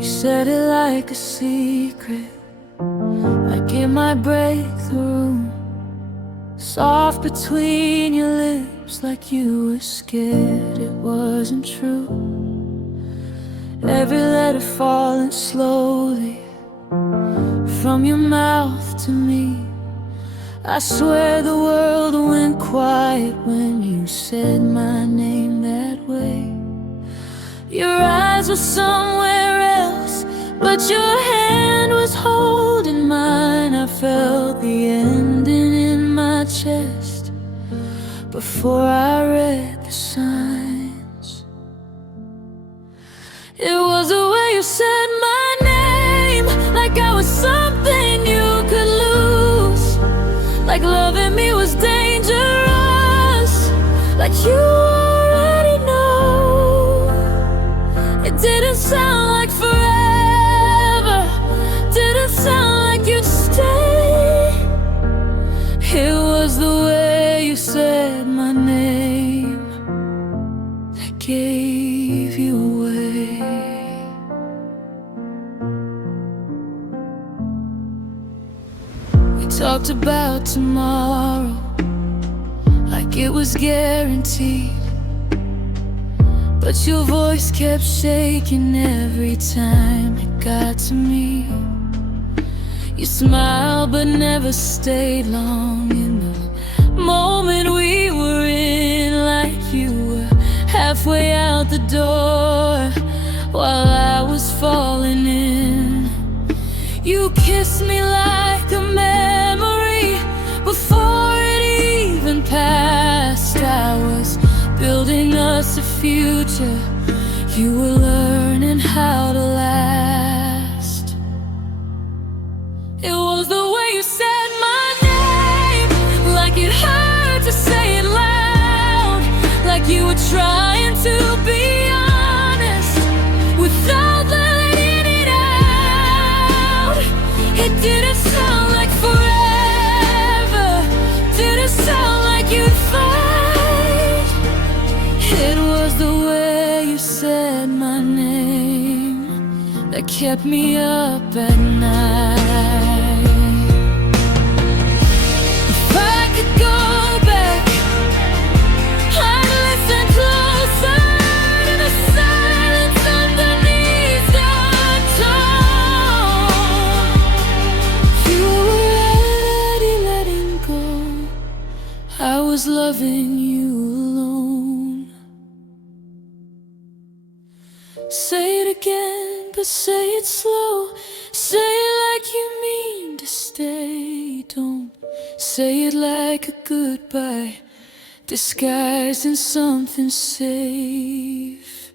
You said it like a secret, like in my breakthrough. Soft between your lips, like you were scared it wasn't true. Every letter falling slowly from your mouth to me. I swear the world went quiet when you said my name that way. Your eyes were somewhere else, but your hand was holding mine. I felt the ending in my chest before I read the signs. It was the way you said my name, like I was something you could lose, like loving me was dangerous, like you already know. It didn't sound like forever, didn't sound like you'd stay. It was the way you said my name that gave you away. We talked about tomorrow like it was guaranteed, but your voice kept shaking every time it got to me. You smiled but never stayed long in the moment we were in, like you were halfway out the door while I was falling in. You kissed me like a memory before it even passed. I was building us a future, you were learning how to last. It was the way you said my name, like it hurt to say it loud, like you were trying to be honest without letting it out. It didn't sound like forever, didn't sound like you'd fight. It was the way you said my name that kept me up at night. If I could go back, I'd listen closer to the silence underneath the tone. You were already letting go, I was loving you alone. Say it again, but say it slow. Say it like you mean to stay. Don't say it like a goodbye disguised in something safe.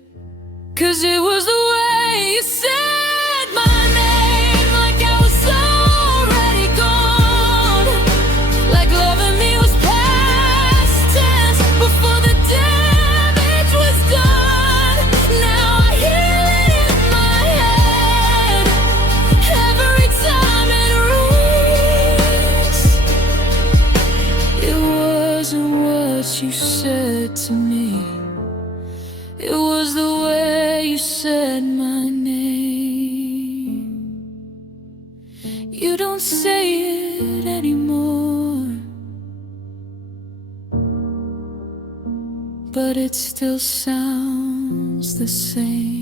'Cause it was the way you said my name, like I was already gone, like loving me was past tense before the damage was done. Now I hear it in my head every time it rings. It wasn't what you said to me, it was the way you said my name. You don't say it anymore, but it still sounds the same.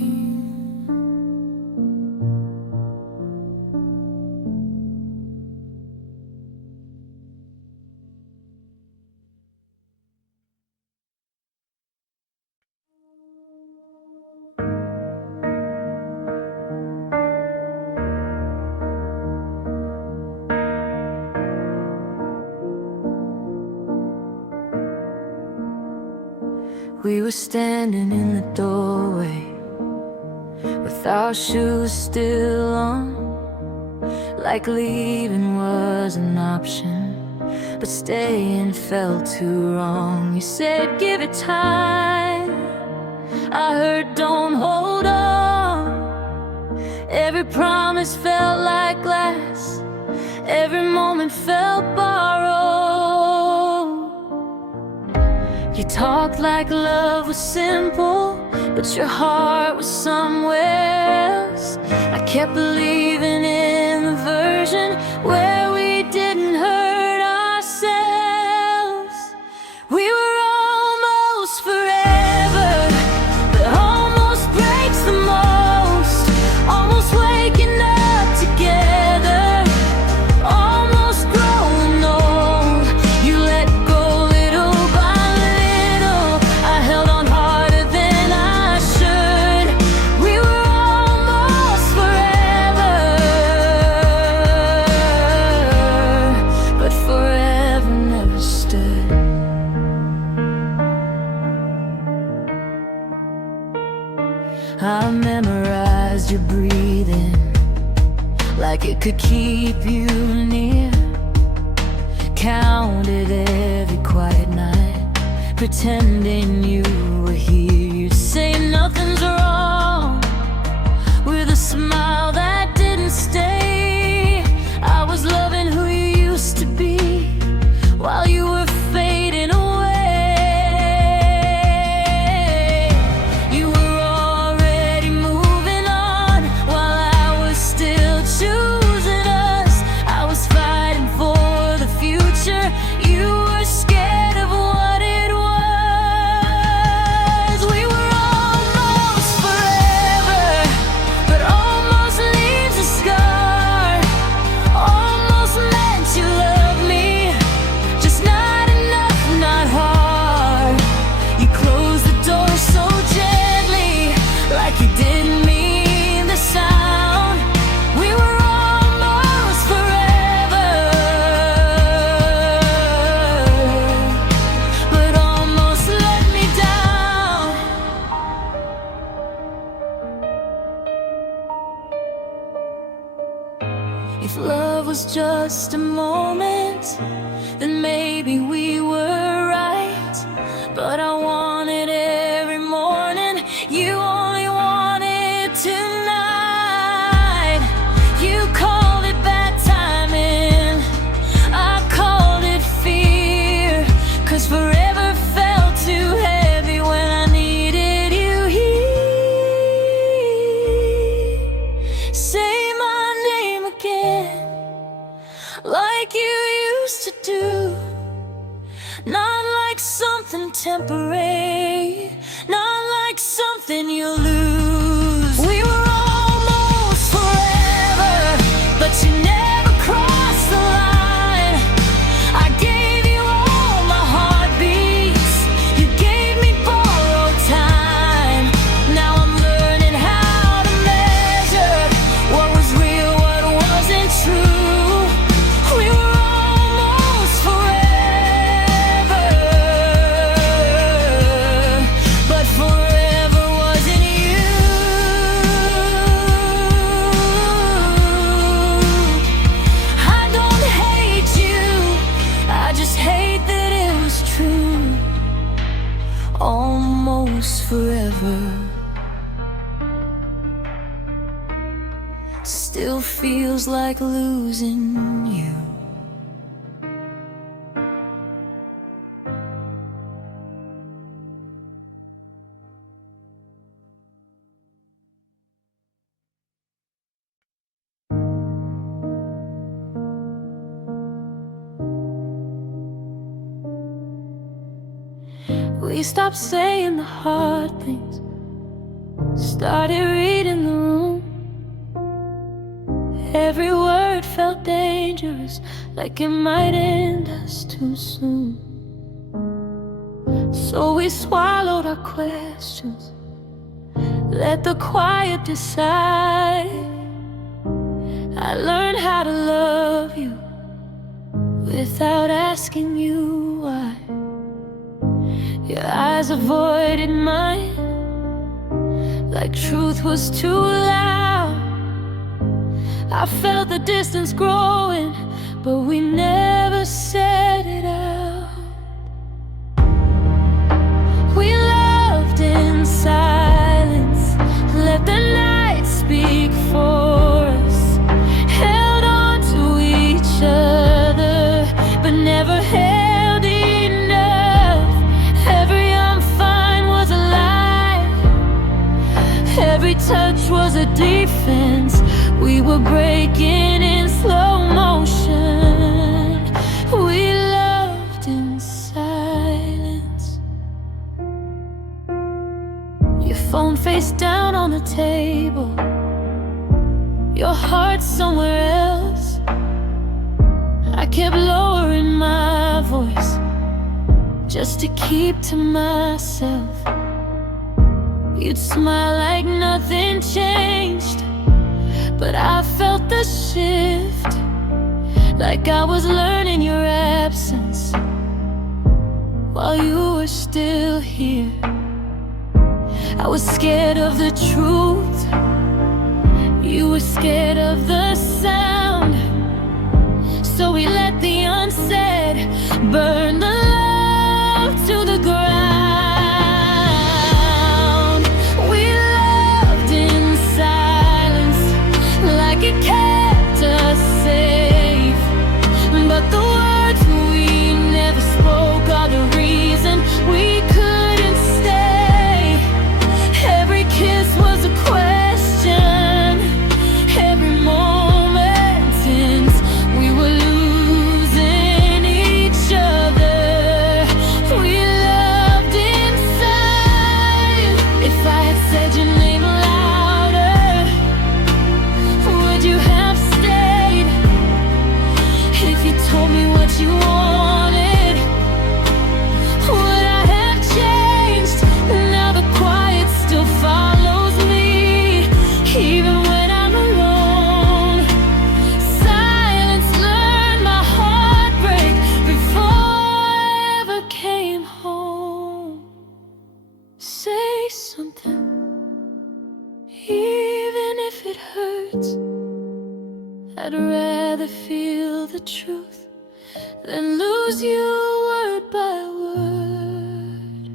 We were standing in the doorway with our shoes still on, like leaving was an option, but staying felt too wrong. You said give it time, I heard don't hold on. Every promise felt like glass, every moment felt borrowed. You talked like love was simple, but your heart was somewhere else. kept believing in the version where we didn't hurt ourselves. We were almost forever, but almost breaks the most. Almost waking up together, almost growing old. You let go little by little. I held on harder than I should. We were almost forever, but forever never stood. I memorized your breathing like it could keep you near. Counted every quiet night, pretending you were here. You'd say nothing's wrong with a smile that didn't stay. I was loving who you used to be while you were fading away. You were already moving on while I was still choosing us. I was fighting for the future. You were scared of what it was. We were almost forever, but almost leaves a scar. Almost meant you love me, just not enough, not hard. You closed the door so gently, like you didn't mean the sound. We were almost forever, but almost let me down. If love was just a moment, then maybe we were right. But I wanted every morning, you only wanted tonight. You called it bad timing, I called it fear, 'cause forever felt too heavy when I needed you here. Say my name again, like you used to do. Not like something temporary, not like something you lose. We were almost forever, but you never crossed the line. I gave you all my heartbeats, you gave me borrowed time. Now I'm learning how to measure what was real, what wasn't true. We were almost forever, but forever wasn't you. I don't hate you, I just hate that it was true. Almost forever, still feels like losing you. We stopped saying the hard things, started reading the room. Every word felt dangerous, like it might end us too soon. So we swallowed our questions, let the quiet decide. I learned how to love you without asking you why. Your eyes avoided mine, like truth was too loud. I felt the distance growing, but we never said it out. We loved in silence, let the night speak for us. Held on to each other, but never held enough. Every I'm fine was a lie, every touch was a defense. We were breaking in slow motion. We loved in silence. Your phone face down on the table, your heart somewhere else. I kept lowering my voice just to keep to myself. You'd smile like nothing changed, but I felt the shift, like I was learning your absence while you were still here. I was scared of the truth, you were scared of the sound. So we let the unsaid burn the love to the ground. We loved in silence, like it kept us safe. But the words we never spoke are the reason we couldn't stay. Every kiss was a question, every moment tense. We were losing each other. We loved inside. If I had said your name louder, would you have stayed? If you told me what you wanted, would I have changed? Now the quiet still follows me, even when I'm alone. Silence learned my heartbreak before I ever came home. Say something, even if it hurts. I'd rather feel the truth than lose you word by word.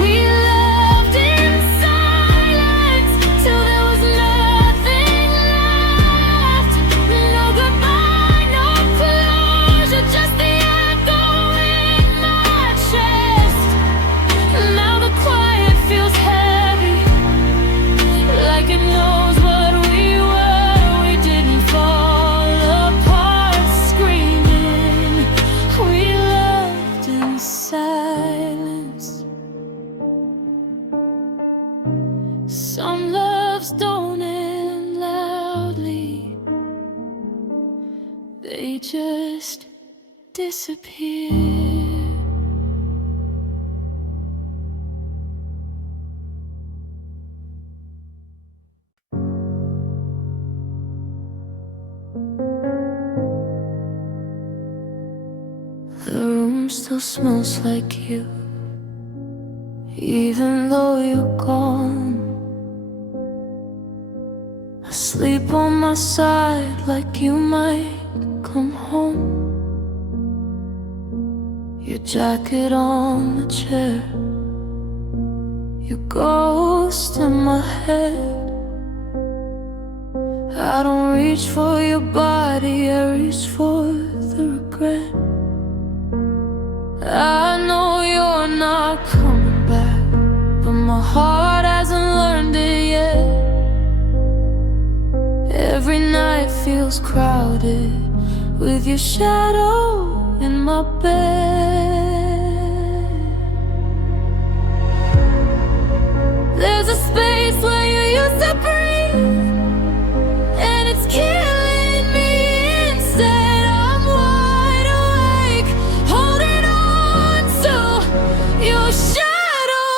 We loved in silence till there was nothing left. No goodbye, no closure, just the echo in my chest. Now the quiet feels heavy, like it knows what we were. We didn't fall apart screaming. We loved in silence. Some loves don't end loudly, they just disappear. The room still smells like you, even though you're gone. I sleep on my side like you might come home. Your jacket on the chair, your ghost in my head. I don't reach for your body, I reach for the regret. I know you're not coming back, but my heart hasn't learned it yet. Every night feels crowded with your shadow in my bed. There's a space where you used to breathe, and it's killing me instead. I'm wide awake, holding on to your shadow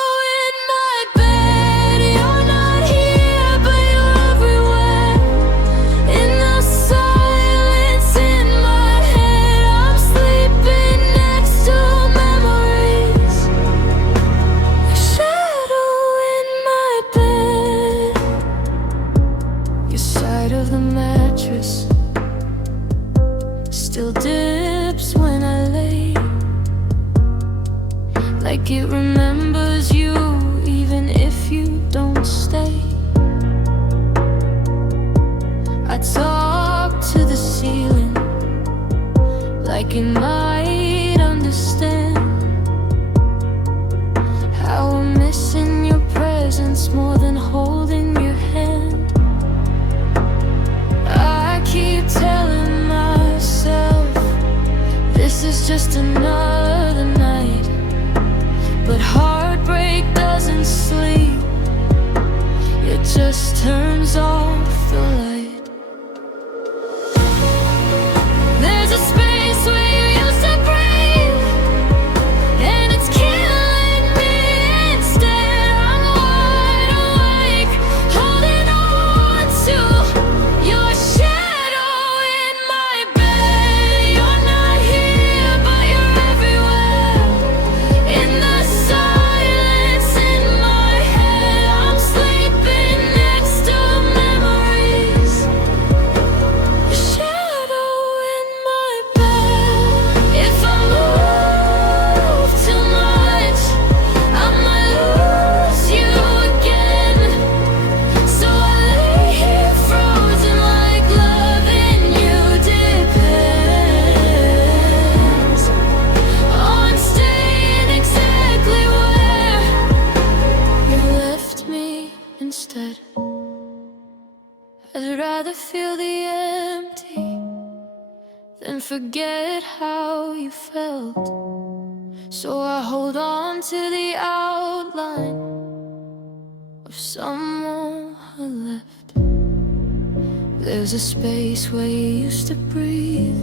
in my bed. You're not here, but you're everywhere. In the silence in my head, I'm sleeping next to memories. Your shadow in my bed. feel the empty, then forget how you felt. So I hold on to the outline of someone who left. There's a space where you used to breathe,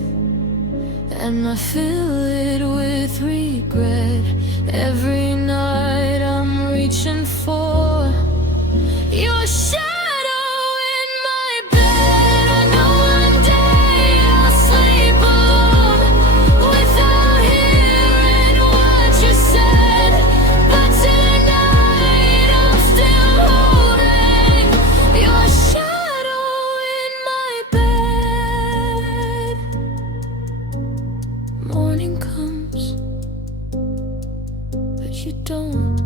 and I fill it with regret. Every night I'm reaching for your shadow in my bed. I know one day I'll sleep alone without hearing what you said, but tonight I'm still holding your shadow in my bed. Morning comes, but you don't.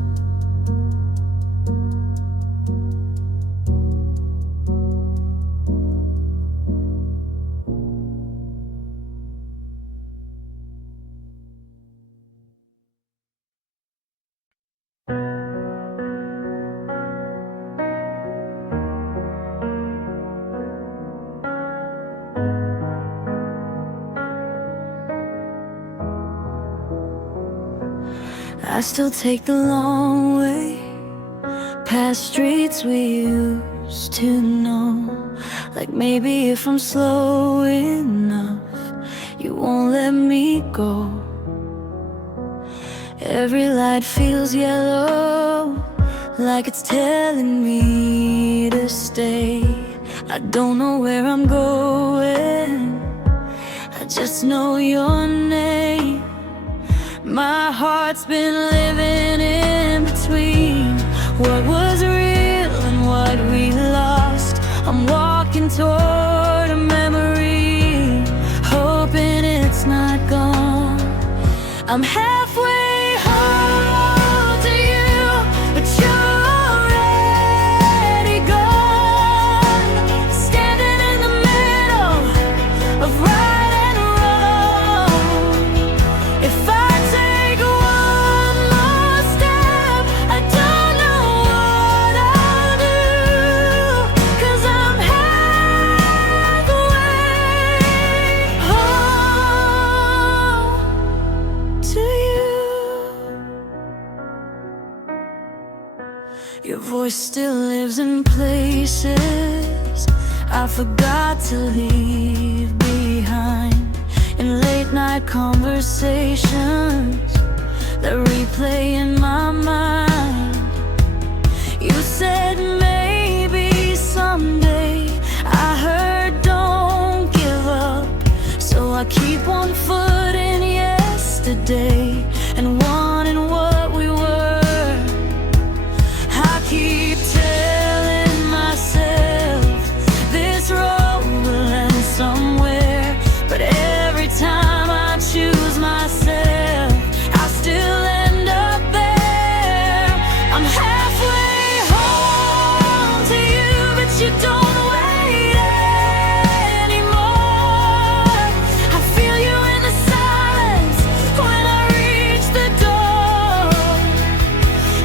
I still take the long way past streets we used to know. Like maybe if I'm slow enough, you won't let me go. Every light feels yellow, like it's telling me to stay. I don't know where I'm going, I just know your name. My heart's been living in between what was real and what we lost. I'm walking toward a memory, hoping it's not gone. I'm halfway home to you, but you're already gone. Standing in the middle of right and wrong. If I take one more step, I don't know what I'll do, 'cause I'm halfway home to you. Your voice still lives in places I forgot to leave behind, in late night conversations that replay in my mind. You said maybe someday, I heard don't give up. So I keep one foot in yesterday and one in what we were. I keep telling myself this road will end somewhere, but every time I choose myself, I still end up there. I'm halfway home to you, but you don't wait anymore. I feel you in the silence when I reach the door.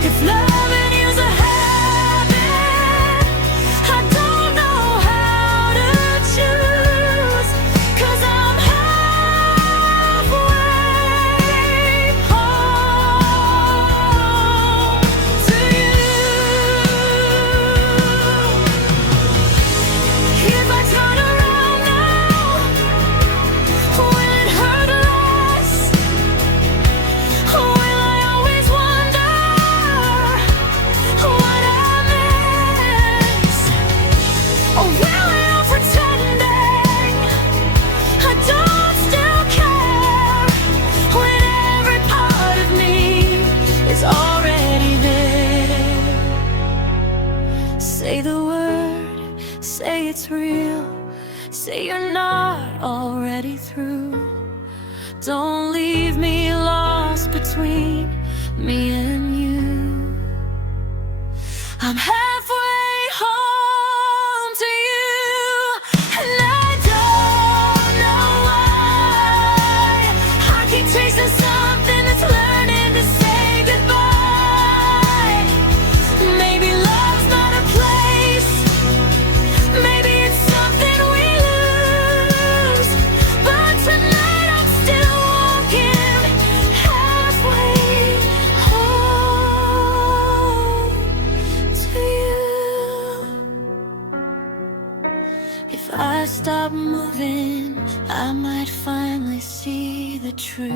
If loving you's a habit, I don't know how to choose, 'cause I'm halfway home to you. If I turn around now, will it hurt less? Will I always wonder what I miss? Or will I am pretending I don't still care, when every part of me is already there? Say the word, say it's real, say you're not already through. Don't leave me lost between me and you. I'm halfway home to you, and I don't know why. I keep chasing something that's learning to say goodbye. Maybe love's not a place, maybe it's something stop moving, I might finally see the truth.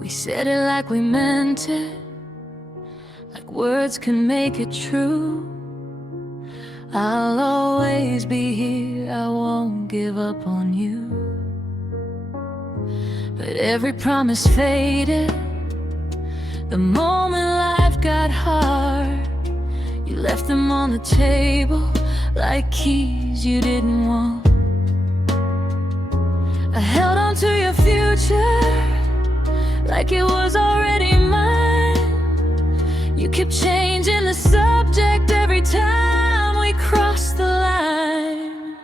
We said it like we meant it, like words can make it true. I'll always be here, I won't give up on you. But every promise faded the moment life got hard. You left them on the table like keys you didn't want. I held on to your future like it was already mine. You kept changing the subject every time we crossed the line.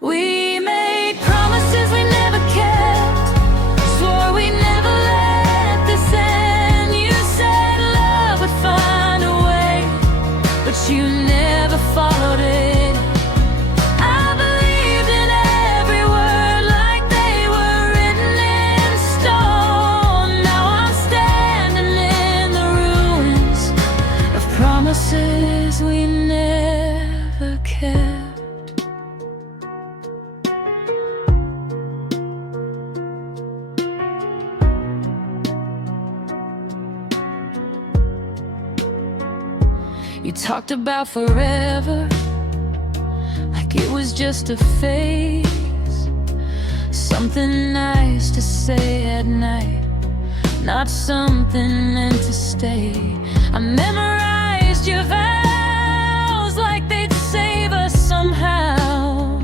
We made promises we never kept, swore we never let this end. You said love would find a way, but you never followed it. Promises we never kept. You talked about forever like it was just a phase, something nice to say at night, not something meant to stay. I memorized your vows like they'd save us somehow,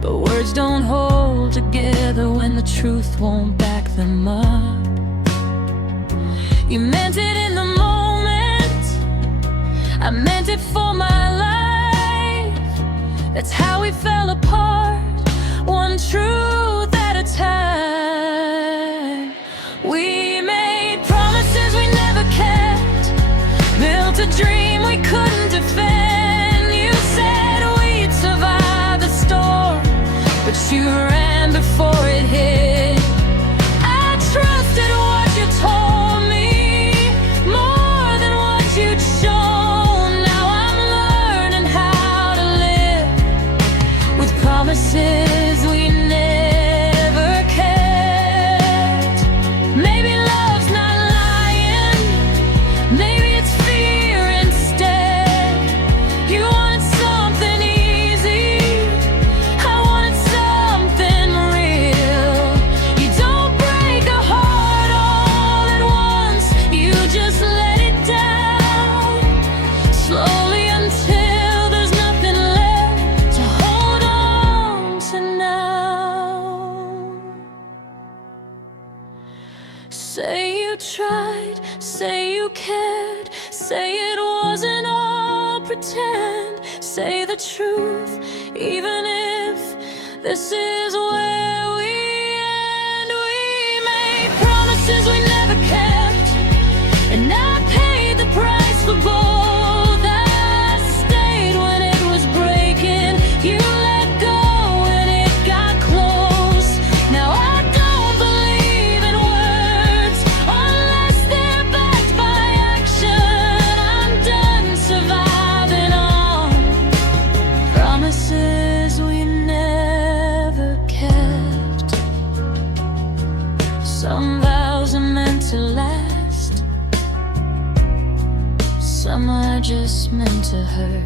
but words don't hold together when the truth won't back them up. You meant it in the moment, I meant it for my life. That's how we fell apart, one truth at a time. We made promises we never kept, built a dream we couldn't defend. You said we'd survive the storm, but you ran before it hit. I trusted what you told me more than what you'd shown. Now I'm learning how to live with promises we never kept. Maybe love's not lying, maybe it's fear instead. You wanted something easy, I wanted something real. You don't break a heart all at once, you just let it down slowly until there's nothing left to hold on to now. Say you tried, say you cared, say it wasn't all pretend. Say the truth, even if this is where we end. We made promises we never kept, and I paid the price for both. I stayed when it was breaking, you let go when it got close. Now I don't believe in words unless they're backed by action. I'm done surviving on promises we never kept. Some vows are meant to last, some are just meant to hurt.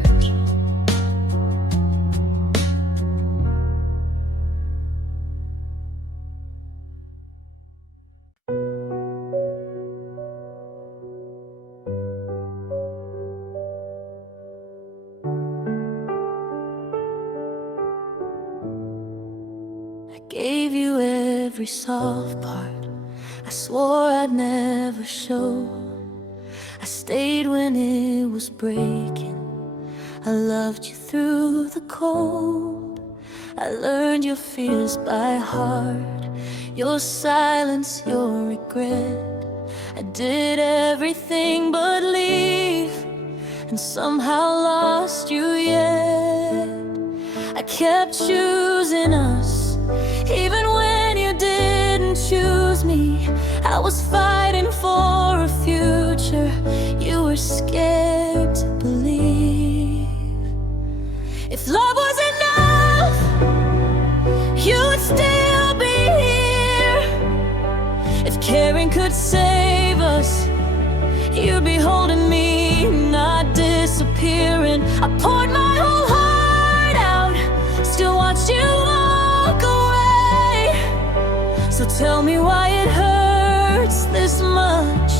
I gave you every soft part I swore I'd never show. I stayed when it was breaking, I loved you through the cold. I learned your fears by heart, your silence, your regret. I did everything but leave, and somehow lost you. Yet I kept choosing us, even when you didn't choose me. I was fighting for a future you were scared to believe. If love was enough, you would still be here. If caring could save us, you'd be holding me, not disappearing. I poured my whole heart out, still watched you walk away. So tell me why it hurts this much.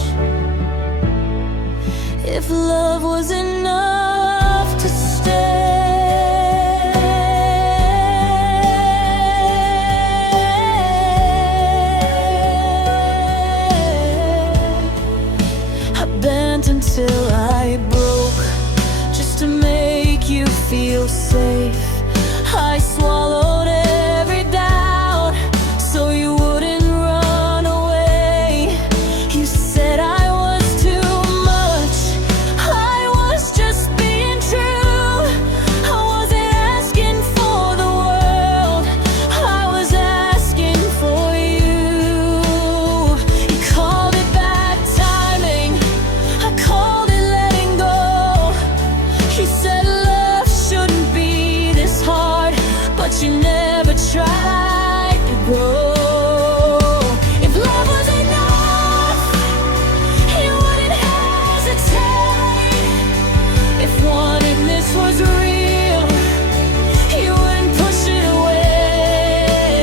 If love was enough to stay. Until I broke, just to make you feel safe. I swallowed every doubt so you wouldn't run away. You said I was too much, I was just being true. I wasn't asking for the world, I was asking for you. You called it bad timing, I called it letting go. You said love shouldn't be this hard, but you never tried to grow. If love was enough, you wouldn't hesitate. If wantedness was real, you wouldn't push it away.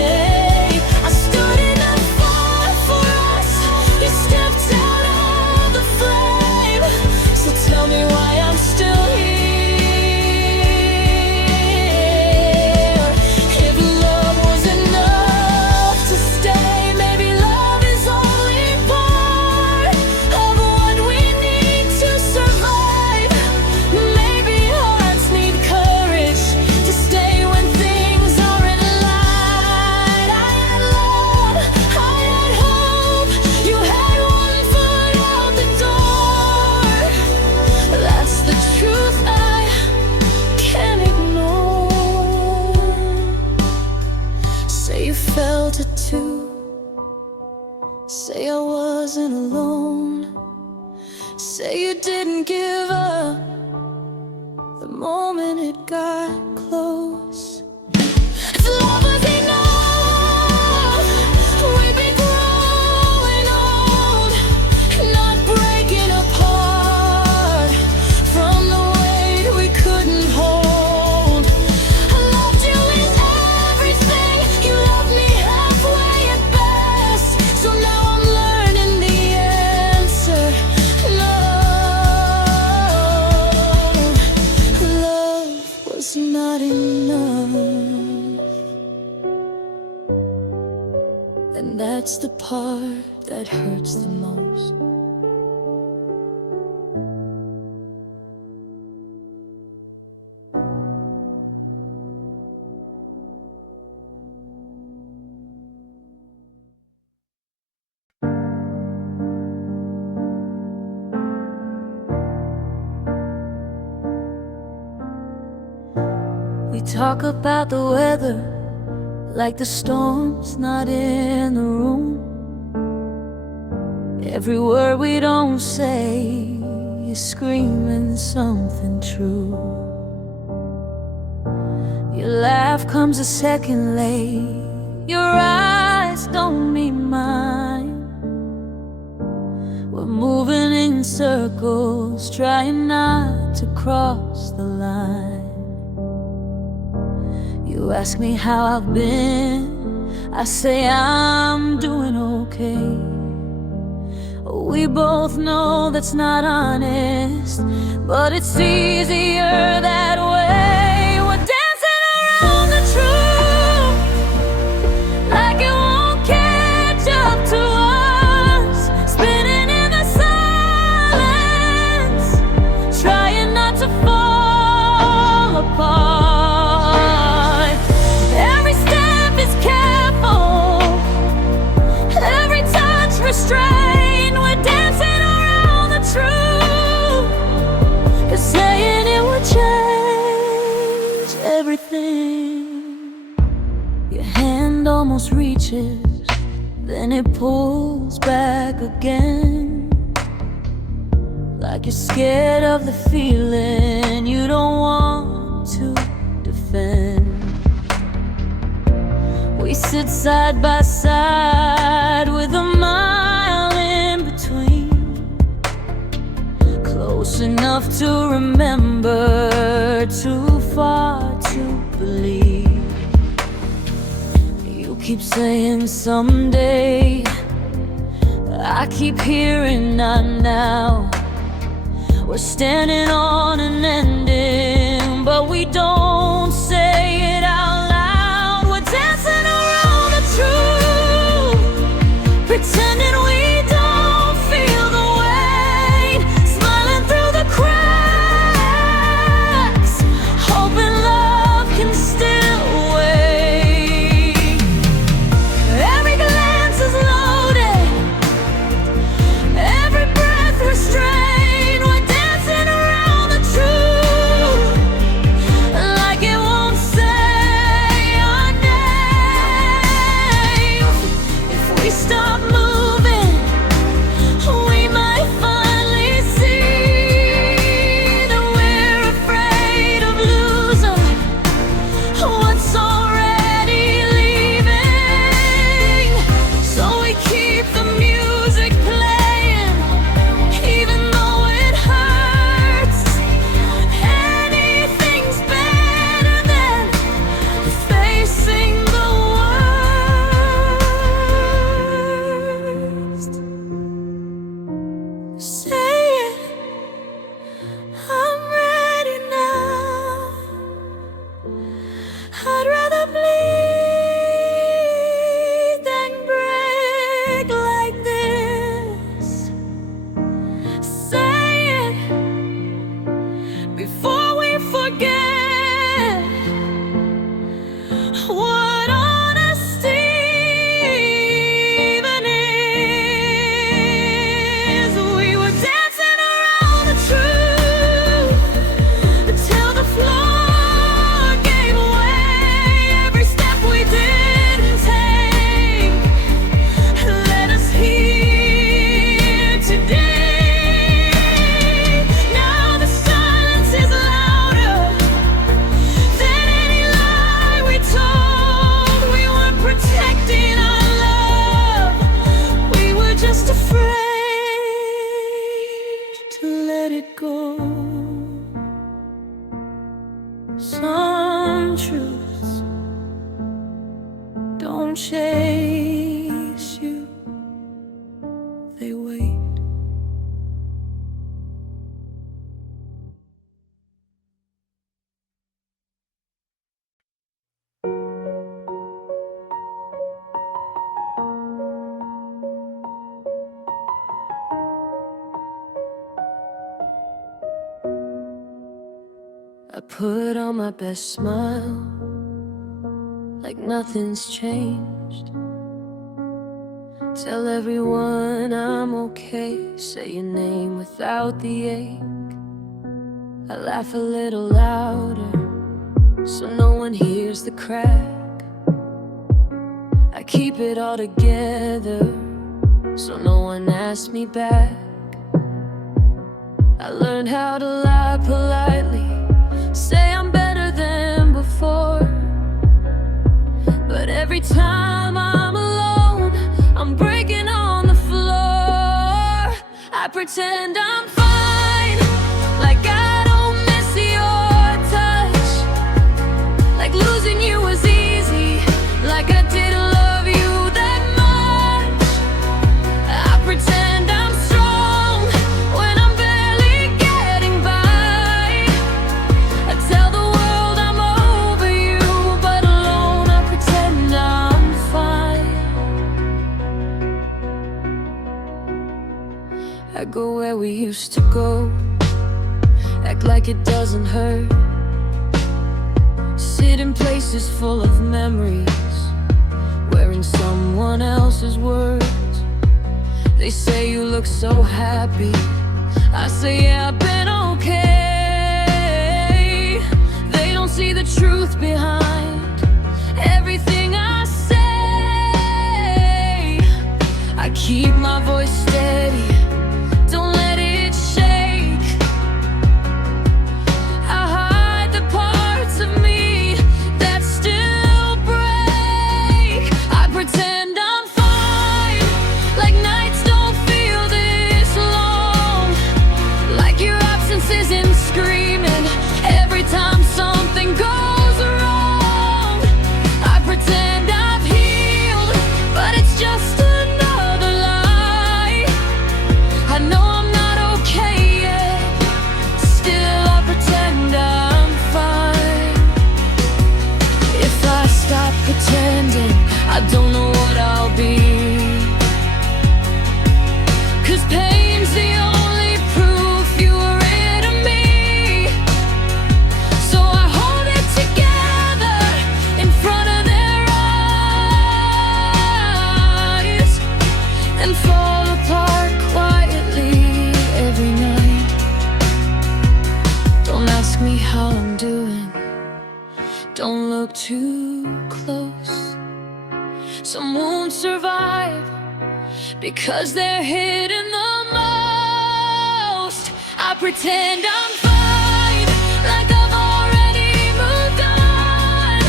I stood in the fire for us, you stepped out of the flame. So tell me why I'm still here. If love was enough to stay, maybe love is only part of what we need to survive. Maybe hearts need courage to stay when things aren't light. I had love, I had hope, you had one foot out the door. That's the truth I can't ignore. Say you felt it too, say I wasn't alone. Say you didn't give up the moment it got close. If love was enough, we'd be growing old, not breaking apart from the weight we couldn't hold. I loved you in everything, you loved me halfway at best. So now I'm learning the answer. No, love was not enough. And that's the part that hurts the most. We talk about the weather like the storm's not in the room. Every word we don't say is screaming something true. Your laugh comes a second late, your eyes don't meet mine. We're moving in circles, trying not to cross the line. You ask me how I've been, I say I'm doing okay. We both know that's not honest, but it's easier that way. We're dancing around the truth, like it won't catch up to us. Spinning in the silence, trying not to fall apart. Every step is careful, every touch restrained. We're dancing around the truth, 'cause close reaches, then it pulls back again. Like you're scared of the feeling you don't want to defend. We sit side by side with a mile in between, close enough to remember, too far to believe. You keep saying someday, I keep hearing not now. We're standing on an ending, but we don't say it out loud. We're dancing around the truth, pretending we don't feel the weight, smiling through the cracks, hoping love can still wait. Every glance is loaded, every breath restrained. I'd rather bleed than break like this. Say it before we forget what honesty even is. We were dancing around the truth till the floor go. Some truths don't chase you, they wait. I put on my best smile, like nothing's changed. Tell everyone I'm okay, say your name without the ache. I laugh a little louder, so no one hears the crack. I keep it all together, so no one asks me back. I learned how to lie politely, say I'm better than before. But every time I'm alone, I'm breaking on the floor. I pretend I'm fine, like I don't miss your touch, like losing you was easy, like I didn't love you that much. I pretend I'm strong when I'm barely getting by. I tell the world I'm over you, but alone I pretend I'm fine. I go where we used to go, act like it doesn't hurt, sit in places full of memories, wearing someone else's words. They say you look so happy, I say yeah, I've been okay. They don't see the truth behind everything I say. keep my voice steady, don't let it shake. I hide the parts of me that still break. I pretend I'm fine, like nights don't feel this long, like your absence isn't screaming every time something goes wrong. I pretend I've healed, but it's just another lie. I know I'm not okay yet, still I pretend I'm fine. If I stop pretending, I don't know what I'll be. 'Cause pain's the only proof you were into me. So I hold it together in front of their eyes and fall apart quietly every night. Don't ask me how I'm doing, don't look too close. Some won't survive because they're hidden the most. I pretend I'm fine, like I've already moved on,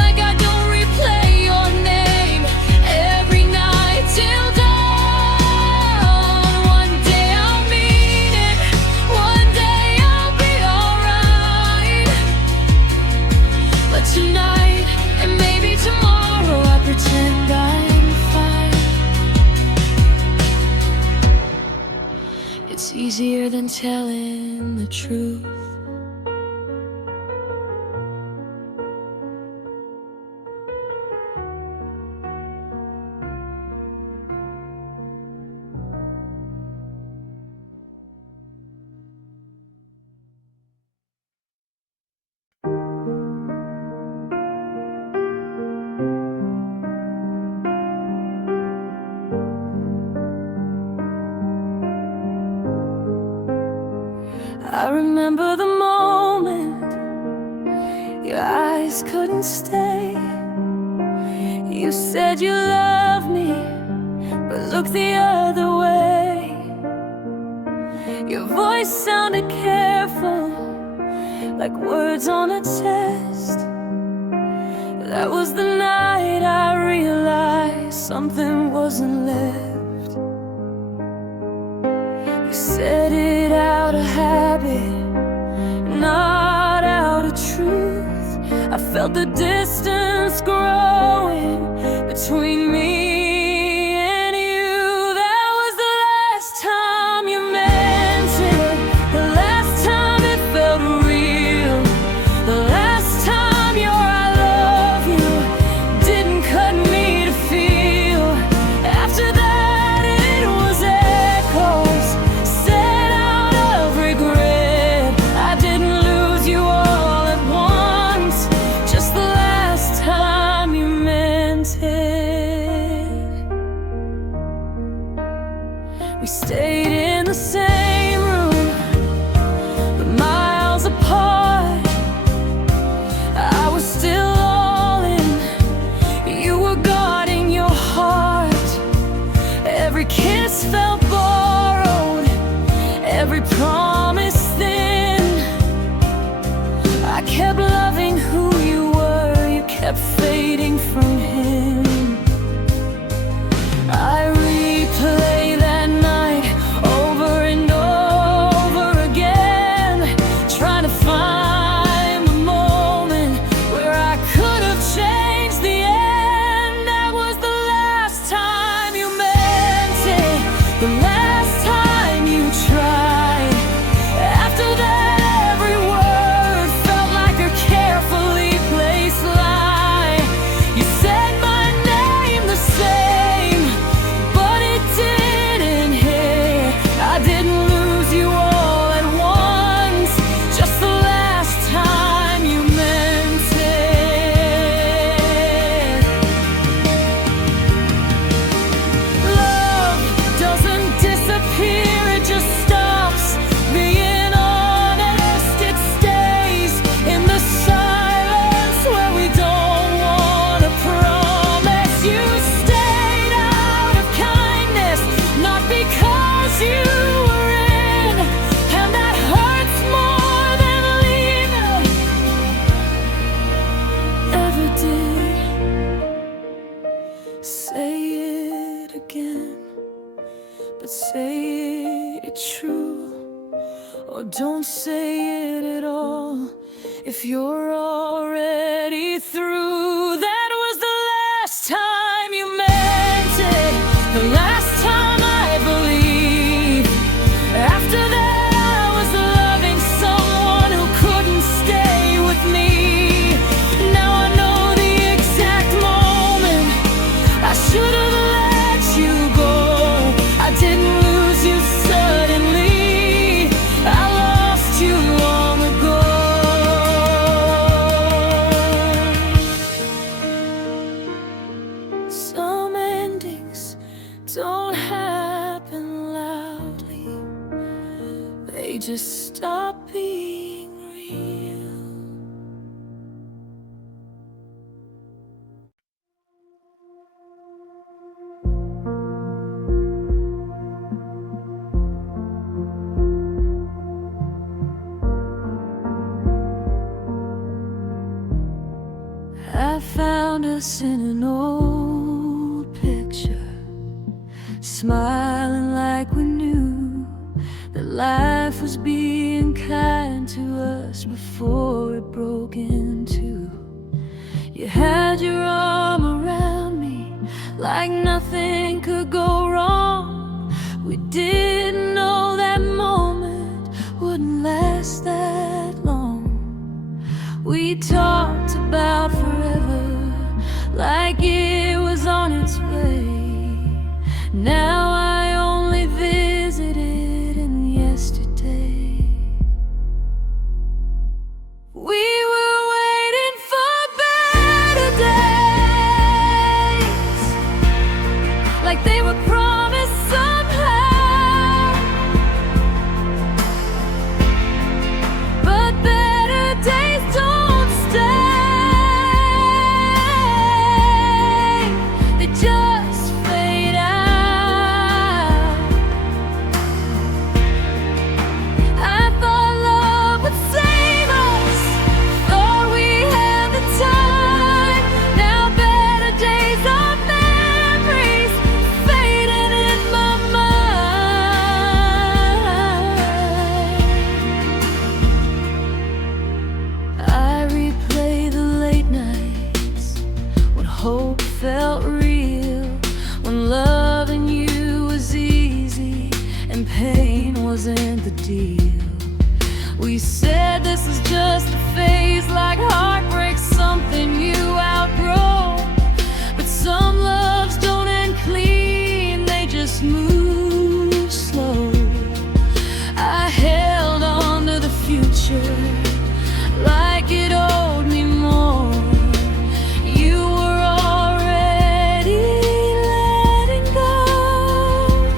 like I don't replay your name every night till dawn. One day I'll mean it, one day I'll be alright. But tonight, and maybe tomorrow, I pretend I'm fine. It's easier than telling the truth. I remember the moment your eyes couldn't stay. You said you loved me, but looked the other way. Your voice sounded careful, like words on a test. That was the night I realized something wasn't left. You said it out of habit, not out of truth. I felt the distance growing between me and you. That was the last time you meant it, the last time it felt real, the last time your I love you didn't cut me to feel. After that it was echoes set out of regret. I didn't lose you all at once, just the last time you meant it. We stayed in the same room, but miles apart. I was still all in, you were guarding your heart. Every kiss felt borrowed, every promise thin. I kept loving who you were, you kept fading from him. I replay that night over and over again, trying to find the moment where I could have changed the end. That was the last time you meant it, the last you were in, and that hurts more than leaving ever did. Say it again, but say it true, or don't say it at all if you're already through. That was the last time you meant it, the last time I believed. After that I was loving someone who couldn't stay with me. Now I know the exact moment I should have let you go. I didn't lose you suddenly, I lost you long ago. Some endings don't happen loudly, they just stop being real. I found us in an old picture, smiling like we knew that life was being kind to us before it broke in two. You had your arm around me like nothing could go wrong. We didn't know that moment wouldn't last that long. We talked about forever like it was on its way. Now I only visit it in yesterday. We were waiting for better days, like they were promised somehow. But better days don't stay, they just fade out. I thought love would save us, thought we had the time. Now better days are memories fading in my mind. I replay the late nights when hope felt real, when loving you was easy and pain wasn't the deal. We said this is just a phase, like heartbreak, something you outgrow. But some loves don't end clean, they just move slow. I held on to the future like it owed me more. You were already letting go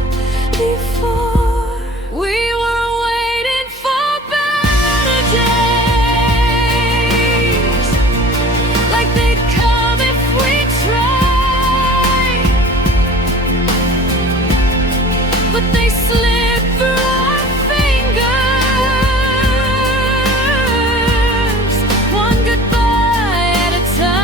before. We were waiting for better days, like they'd come if we tried. But they slipped through our fingers, one goodbye at a time.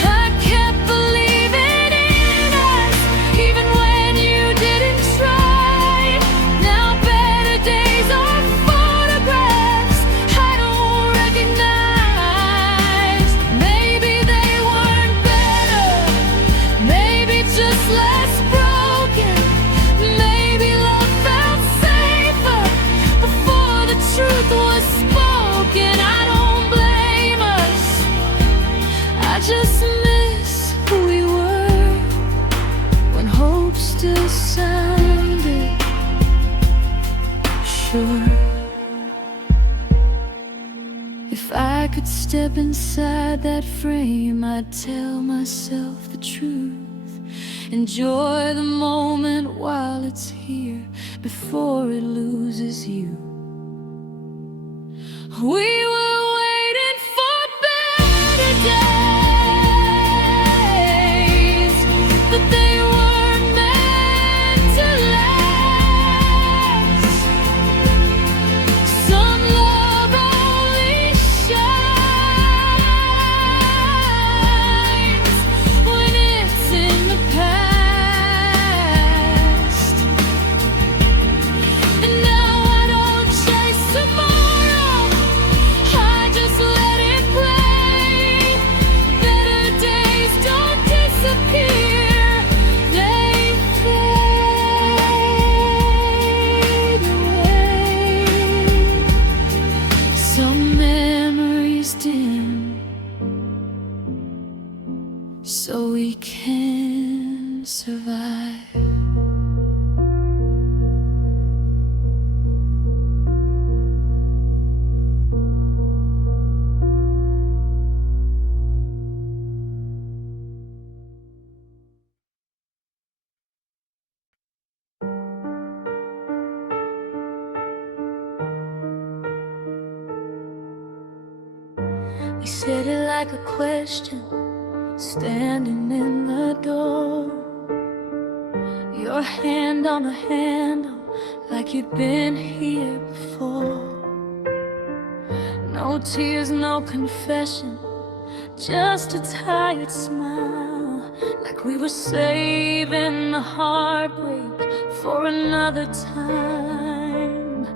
I kept believing in us, even when you didn't try. Now better days are photographs I don't recognize. Maybe they weren't better, maybe just less broken. Maybe love felt safer before the truth was spoken. I don't blame us, I just miss who we were when hope still sounded sure. If I could step inside that frame, I'd tell myself the truth. Enjoy the moment while it's here before it loses you. We were waiting for better days, but so we can survive. We said it like a question, standing in the door. Your hand on a handle, like you'd been here before. No tears, no confession, just a tired smile, like we were saving the heartbreak for another time.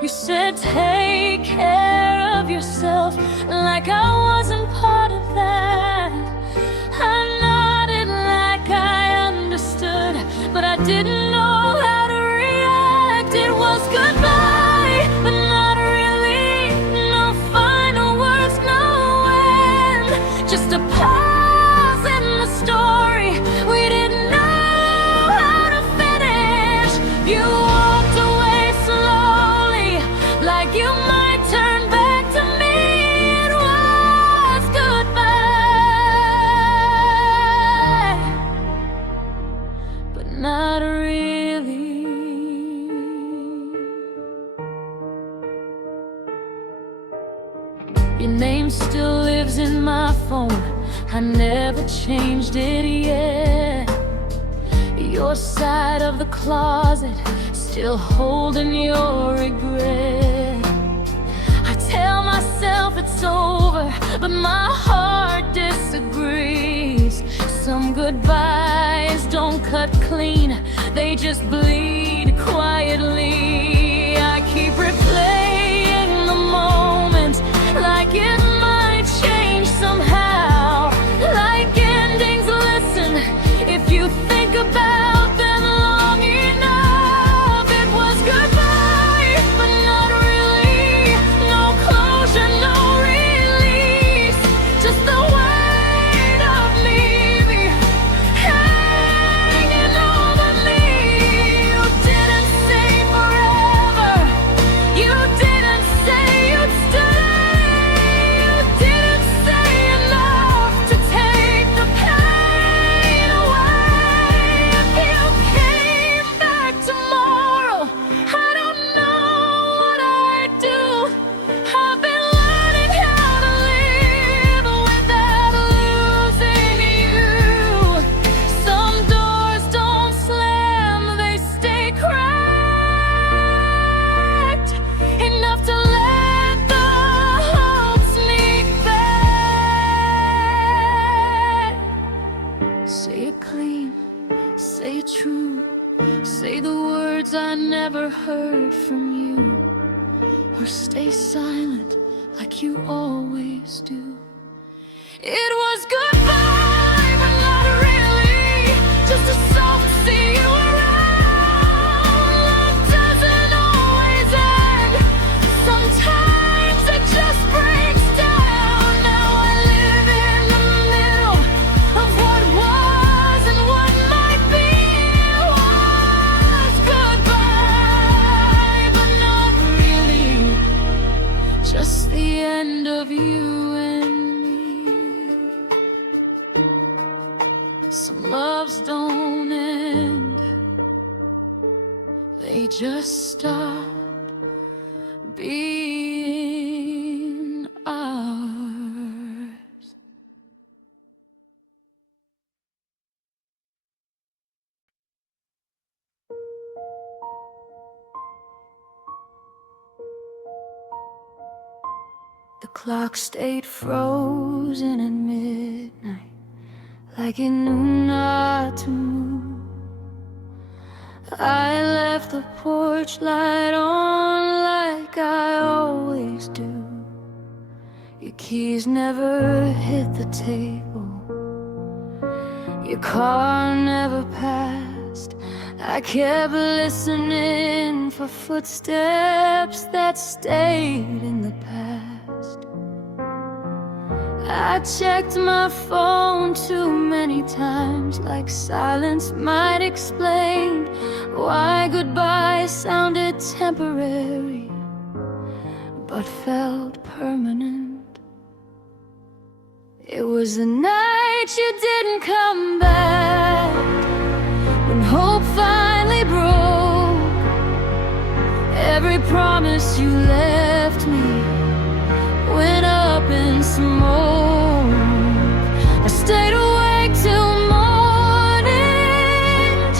You said take care of yourself, like I wasn't part of that. I nodded like I understood, but I didn't know how to react. It was goodbye, but not really. No final words, no end. Just a pause in the story we didn't know how to finish. You walked away slowly, like you might turn back to me. It was goodbye, but not really. Your name still lives in my phone, I never changed it yet. Your side of the closet, still holding your regret. I tell myself it's over, but my heart disagrees. Some goodbyes don't cut clean, they just bleed quietly. I keep replaying the moment, like it might change somehow. Like endings, listen, if you think about them long enough. It was goodbye, but not really. No closure, no release, just the weight of me hanging over me. You didn't say forever, you didn't say you'd stay, you didn't say enough to take the pain away. If you came back tomorrow, I don't know what I'd do. I've been learning how to live without losing you. Some doors don't slam, they stay cracked enough to let the hope sneak back. Say it clean, say it true, say the words I never heard from you, or stay silent like you always do. It was goodbye, but not really. Just a soft see you around. Love doesn't always end, sometimes it just breaks down. Now I live in the middle of what was and what might be. It was goodbye, but not really. Just the end of you and me. Some loves don't end, they just stop being ours. The clock stayed frozen at midnight, like it knew not to move. I left the porch light on like I always do. Your keys never hit the table, your car never passed. I kept listening for footsteps that stayed in the past. I checked my phone too many times, like silence might explain why goodbye sounded temporary but felt permanent. It was the night you didn't come back, when hope finally broke. Every promise you left me went up in smoke. I stayed awake till morning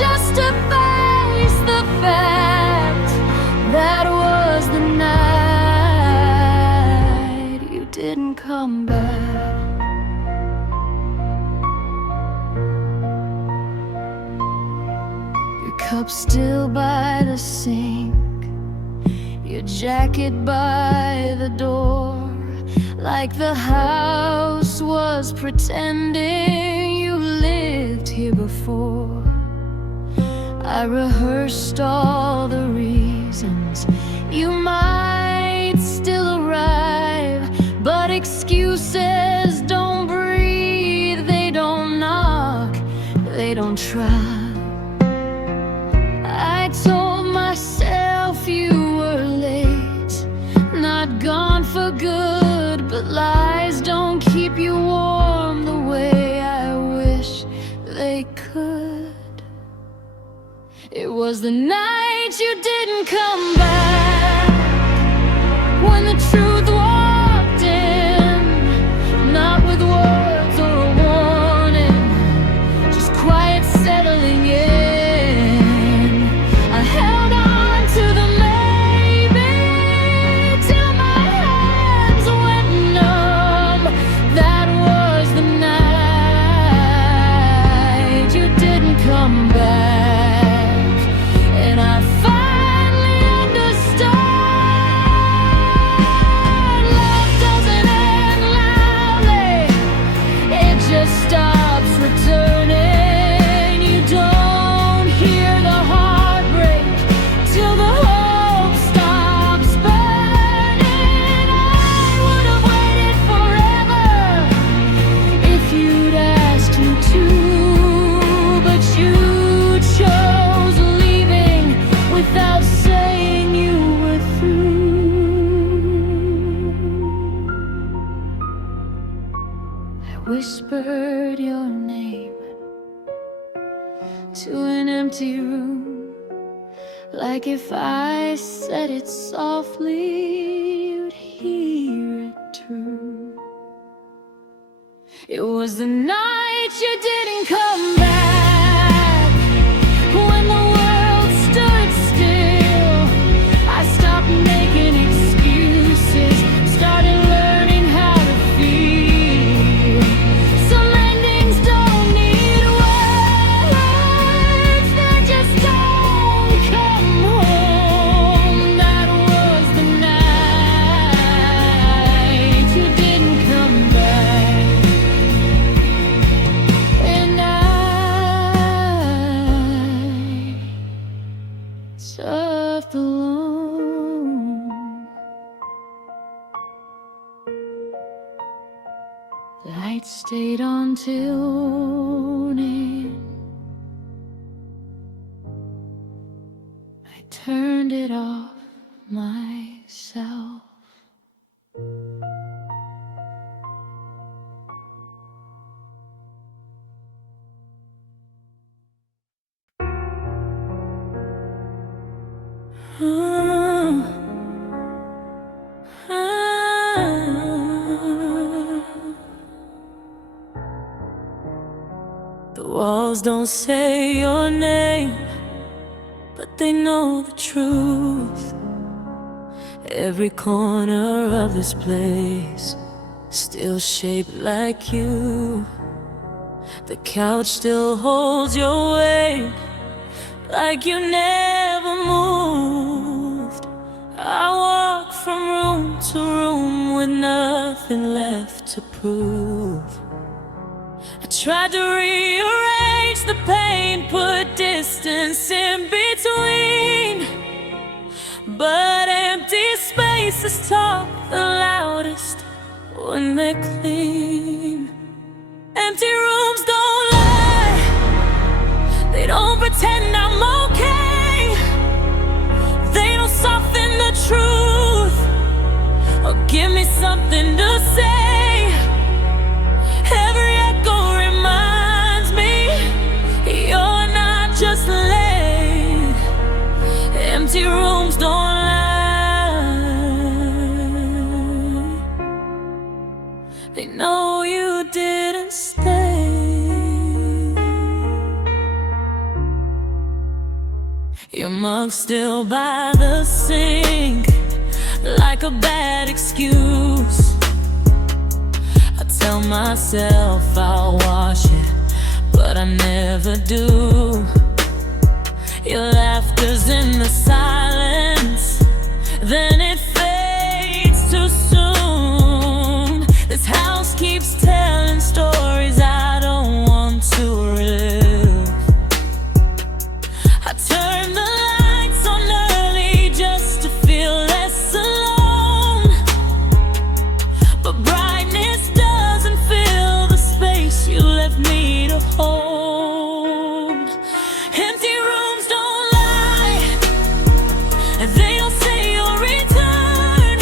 just to face the fact that was the night you didn't come back. Your cup still by the sink, your jacket by the door, like the house was pretending you lived here before. I rehearsed all the reasons you might still arrive, but excuses don't breathe, they don't knock, they don't try. I told myself you were late, not gone for good, but lies don't keep you warm the way I wish they could. It was the night you didn't come back, when the truth walked in, not with words or a warning, just quiet settling in. I held on to the maybe till my hands went numb. That was the night you didn't come back, and I finally understood. Love doesn't end loudly, it just stops returning. You don't hear the heartbreak till the hope stops burning. I would have waited forever if you'd asked me to, but you chose leaving without saying you were through. I whispered your name to an empty room, like if I said it softly, you'd hear it too. It was the night you didn't come back, when the world stood still. I stopped making excuses, started learning how to feel. Some endings don't need words, they just don't come home. That was the night you didn't come back, and I suffered alone. The light stayed on till morning. I turned it off myself. The walls don't say your name, but they know the truth. Every corner of this place still shaped like you. The couch still holds your weight, like you never moved. I walk from room to room with nothing left to prove. I tried to rearrange the pain, put distance in between, but empty spaces talk the loudest when they're clean. Empty rooms don't lie, they don't pretend I'm okay. They don't soften the truth or give me something to say. Every echo reminds me you're not just late. Empty rooms don't lie, they know you didn't stay. Your mug's still by the sink, like a bad excuse. I tell myself I'll wash it, but I never do. Your laughter's in the silence, then it fades too soon. This house keeps telling stories I don't want to relive. I turn the lights on early just to feel less alone, but brightness doesn't fill the space you left me to hold. Empty rooms don't lie, they don't say you'll return.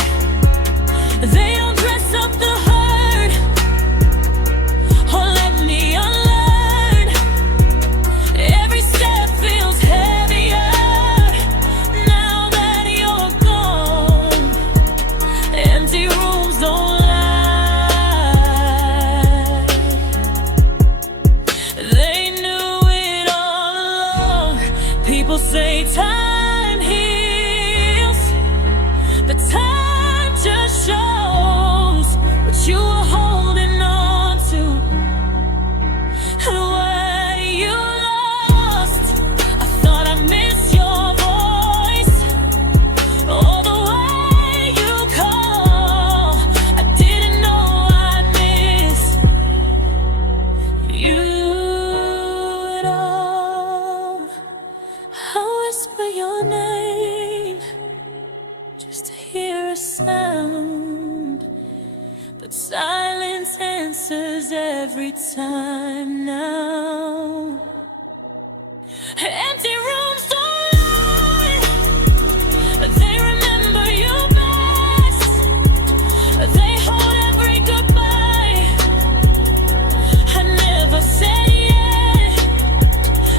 They don't dress up the hurt or let me unlearn. Every step feels heavier now that you're gone. Empty rooms don't lie, they knew it all along. People say time heals, but time just shows what you were holding on to and what you lost. I thought I missed your voice or the way you call. I didn't know I'd miss you at all. I whisper your name just to hear a sound, but silence answers every time now. Empty rooms don't lie, they remember you best. They hold every goodbye I never said yet.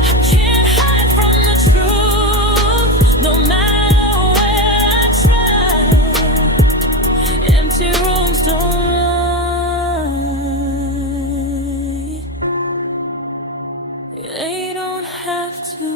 I can't hide from the truth, no matter where I try. Empty rooms don't lie, they don't have to.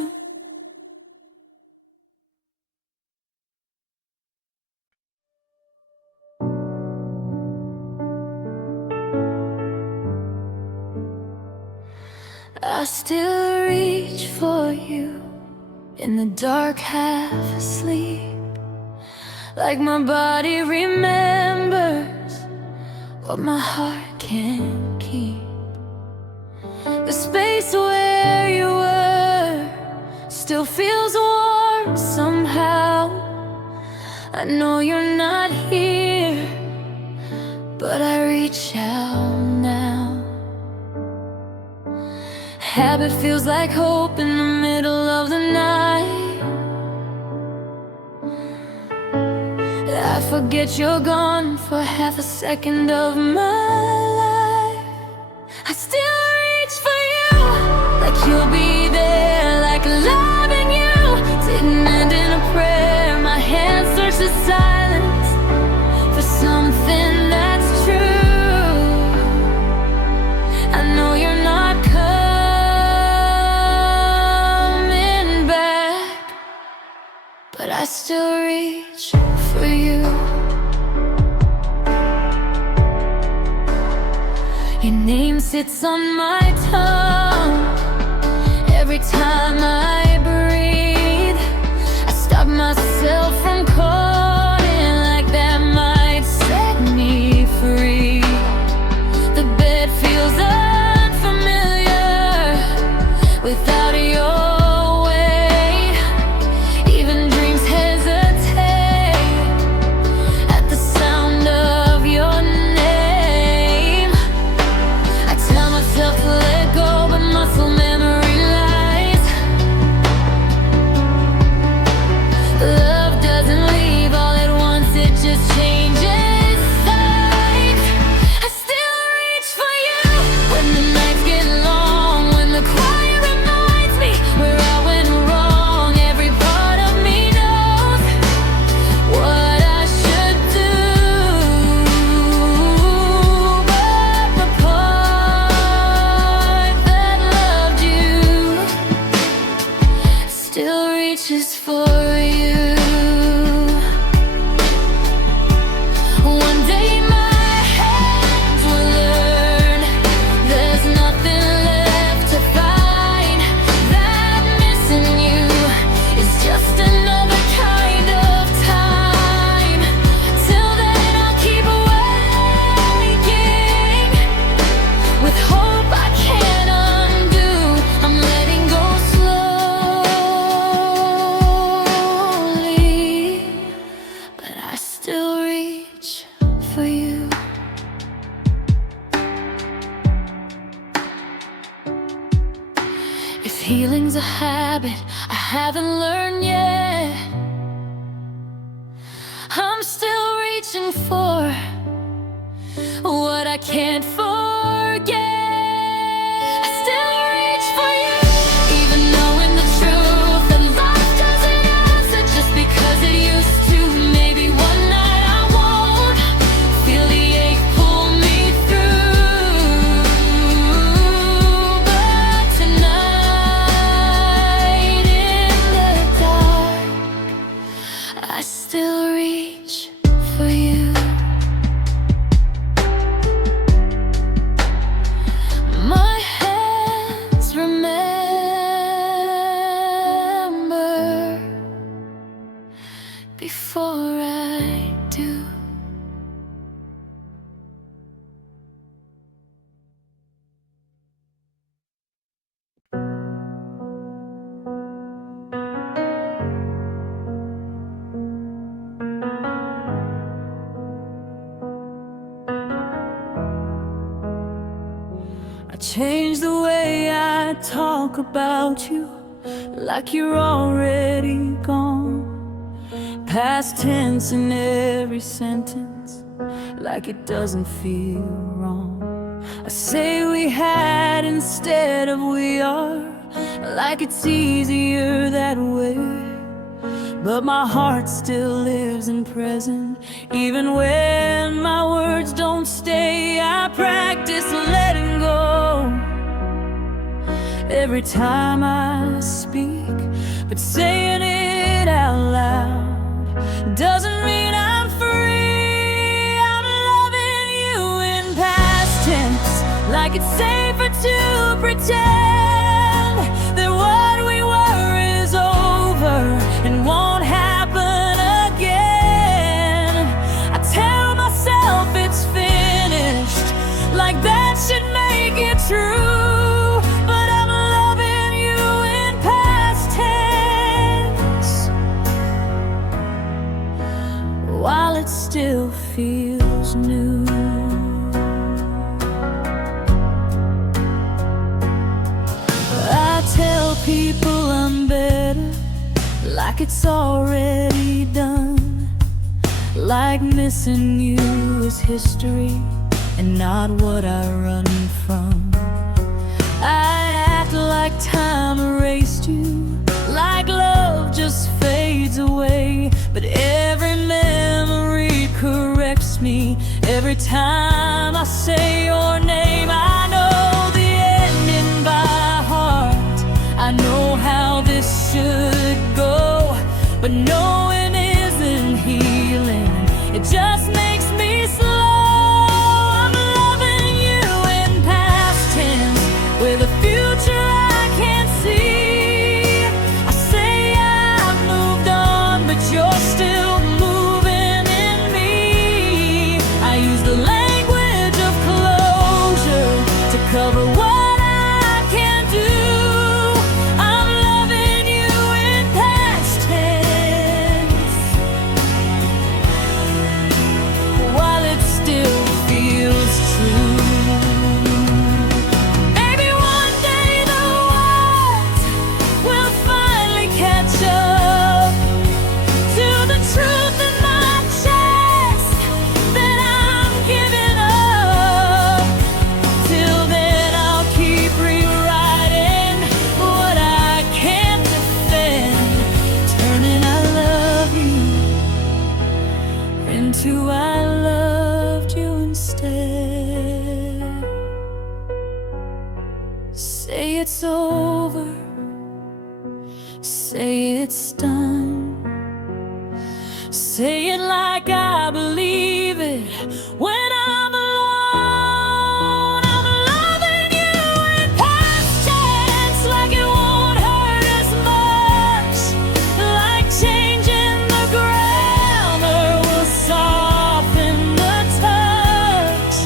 I still reach for you in the dark, half asleep, like my body remembers what my heart can't keep. The space where you were still feels warm somehow. I know you're not here, but I reach out now. Habit feels like hope in the middle of the night. I forget you're gone for half a second of my life. I still reach for you, like you'll be there, like loving you didn't end in a prayer. My hands search the silence for something that's true. I know you're not coming back, but I still reach for you. Your name sits on my tongue every time I breathe. I stop myself from calling, like that might set me free. The bed feels unfamiliar without your weight. Even dreams hesitate at the sound of your name. just for you. One day my hands will learn there's nothing left to find, that missing you is just another kind of time. Till then I'll keep waking with hope I can't undo. I'm letting go slowly, but I still reach for you. If healing's a habit I haven't learned yet, I'm still reaching for what I can't forget. I still reach for you, even knowing the truth that life doesn't answer just because it used to. Maybe one night I won't feel the ache pull me through, but tonight in the dark, I still reach for you. My hands remember before I do. I changed the way I talk about you, like you're already gone. Past tense in every sentence, like it doesn't feel wrong. I say we had instead of we are, like it's easier that way. But my heart still lives in present, even when my words don't stay. I practice letting go every time I speak, but saying it out loud doesn't mean I'm free. I'm loving you in past tense, like it's safer to pretend that what we were is over and won't happen again. I tell myself it's finished, like that should make it true, but I'm loving you in past tense while it still feels new. I tell people I'm better, like it's already done, like missing you is history and not what I run from. I act like time erased you, like love just fades away, but every memory corrects me every time I say your name. I know the ending by heart, I know how this should go, but knowing isn't healing, it just makes me slow. I'm loving you in past tense with a future I can't see. I say I've moved on, but you're still moving in me. I use the language of closure to cover what I can't do. I'm loving you in past tense say it's done. Say it like I believe it. When I'm alone, I'm loving you in past tense, like it won't hurt as much. Like changing the grammar will soften the touch.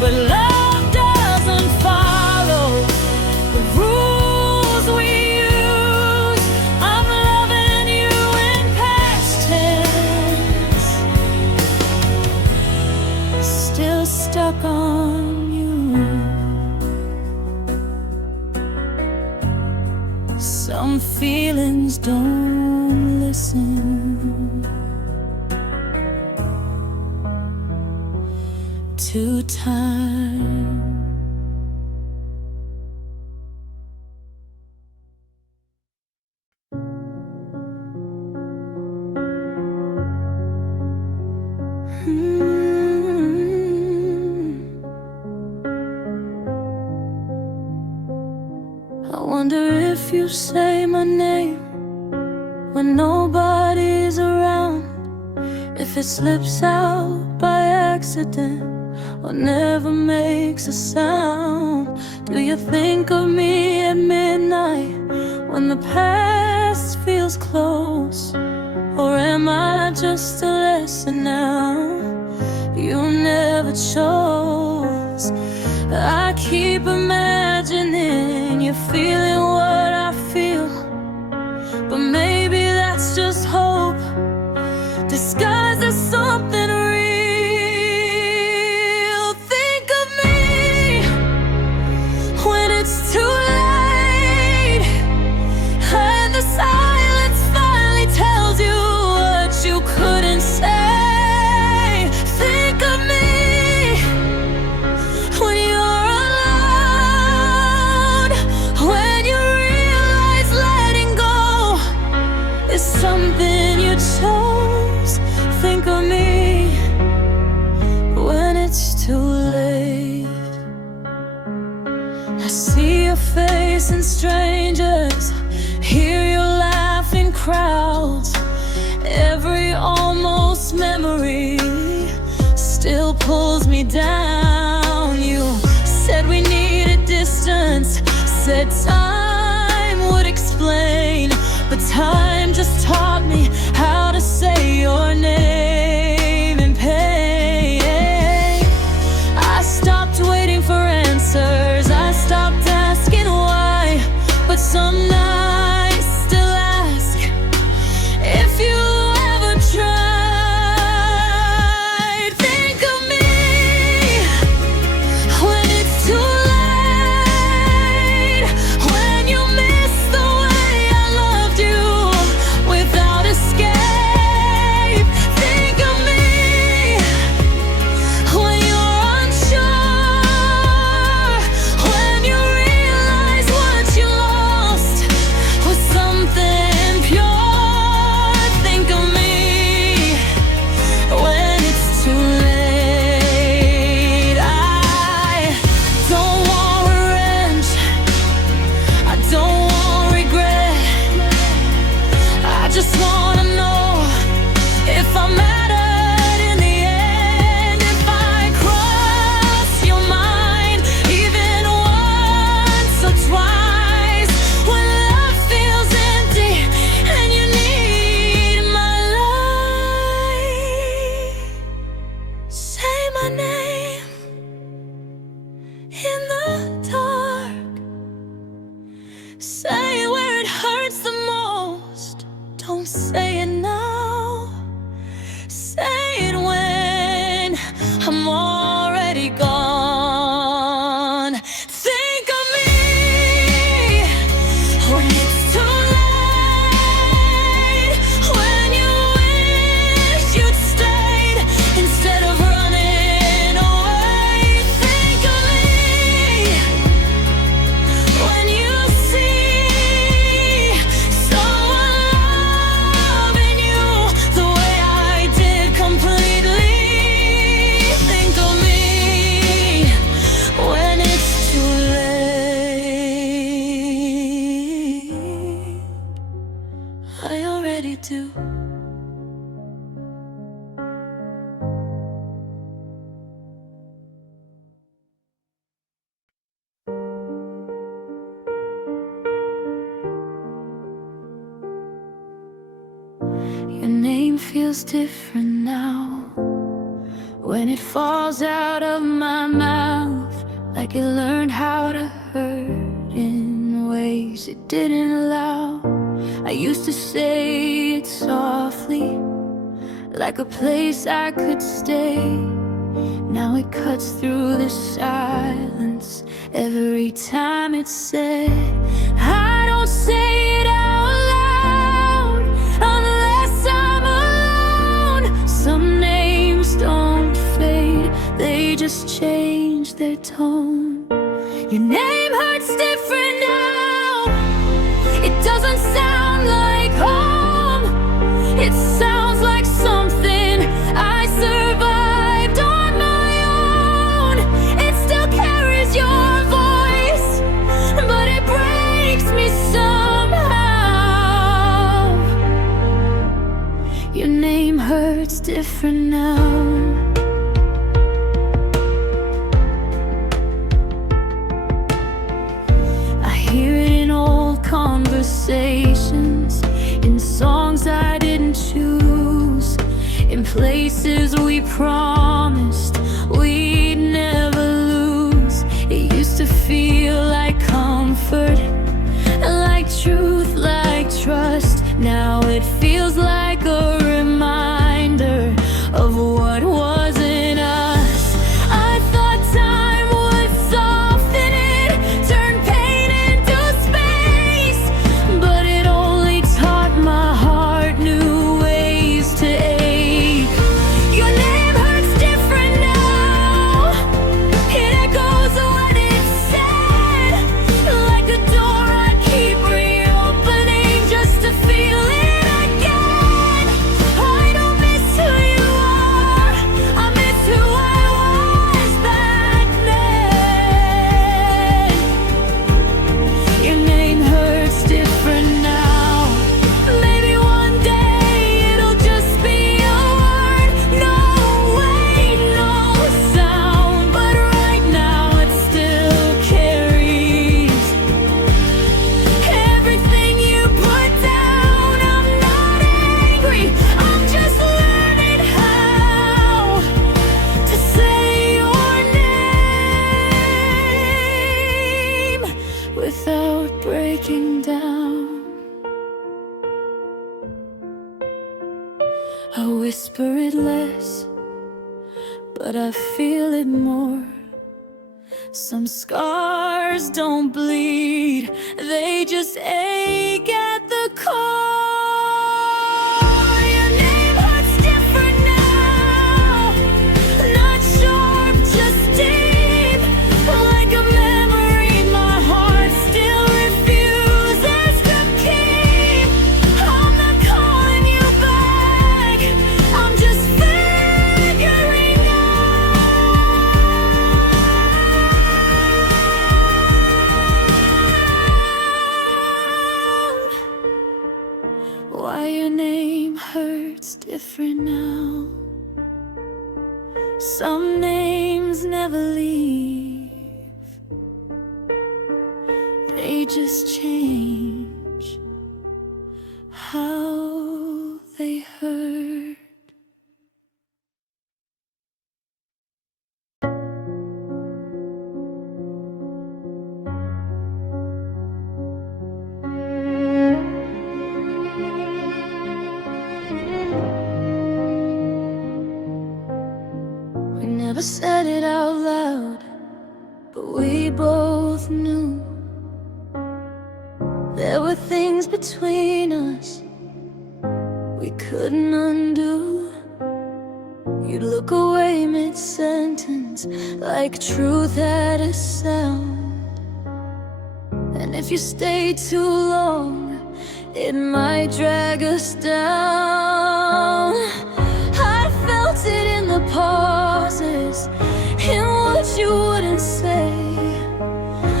But love doesn't follow the rules we use. I'm loving you in past tense, still stuck on you. Some feelings don't listen to time. I wonder if you say my name when nobody's around, if it slips out by accident or never makes a sound. Do you think of me at midnight when the past feels close? Or am I just a lesson now you never chose? I keep imagining you feeling what I feel, but maybe that's just hope disguised as something real. Think of me when it's too late and the silence finally tells you what you couldn't say. Think of me when you're alone, when you realize letting go is something you chose. Think of me when it's too late. I see your face in strangers, hear your laughing crowds. Every almost memory still pulls me down. You said we needed distance, said time would explain, but time just taught me how to say your name in pain. I stopped waiting for answers, I stopped asking why, but some nights still ask if you ever tried. Think of me when it's too late, when you miss the way I loved you without escape. Think of me when you're unsure, when you realize what you lost was something pure. Think of me when it's too late. I don't want revenge, I don't want regret. I just wanna know if I mattered in the end, if I crossed your mind even once or twice. When love feels empty and you need my light, say my name in the dark. Say it where it hurts the most. Don't say it now. Say it when I'm already gone. Think of me when it's too late, when you wish you'd stayed instead of running away. Think of me when you see someone loving you you do. Your name feels different now when it falls out of my mouth, like it learned how to hurt in ways it didn't allow. I used to say it softly, like a place I could stay. Now it cuts through the silence every time it's said. I don't say it out loud unless I'm alone. Some names don't fade, they just change their tone. Your name hurts different now. It doesn't sound like home. It sounds like something I survived on my own. It still carries your voice, but it breaks me somehow. Your name hurts different now. Conversations, in songs I didn't choose, in places we promised we'd never lose. It used to feel like comfort, like truth, like trust. Now it feels like a reminder of what wasn't us. I thought time would soften it, turn pain into space, but it only taught my heart new ways to ache. Your name hurts different now. It echoes what it said, like a door I keep reopening just to feel it again. I don't miss who you are, I miss who I was back then. Your name hurts different now. Maybe one day it'll just be a word, no weight, no sound, but right now it still carries everything you put down. I'm not angry, I'm just learning how to say your name without breaking down. I whisper it less, but I feel it more. Some scars don't bleed, they just ache at the core. Your name hurts different now, not sharp, just deep, like a memory my heart still refuses to keep. I'm not calling you back, I'm just figuring out why your name hurts different now. Some names never leave, they just change how they hurt. We never said it out loud, but we both knew there were things between us we couldn't undo. You'd look away mid-sentence, like truth had a sound. And if you stayed too long, it might drag us down. I felt it in the pauses, in what you wouldn't say.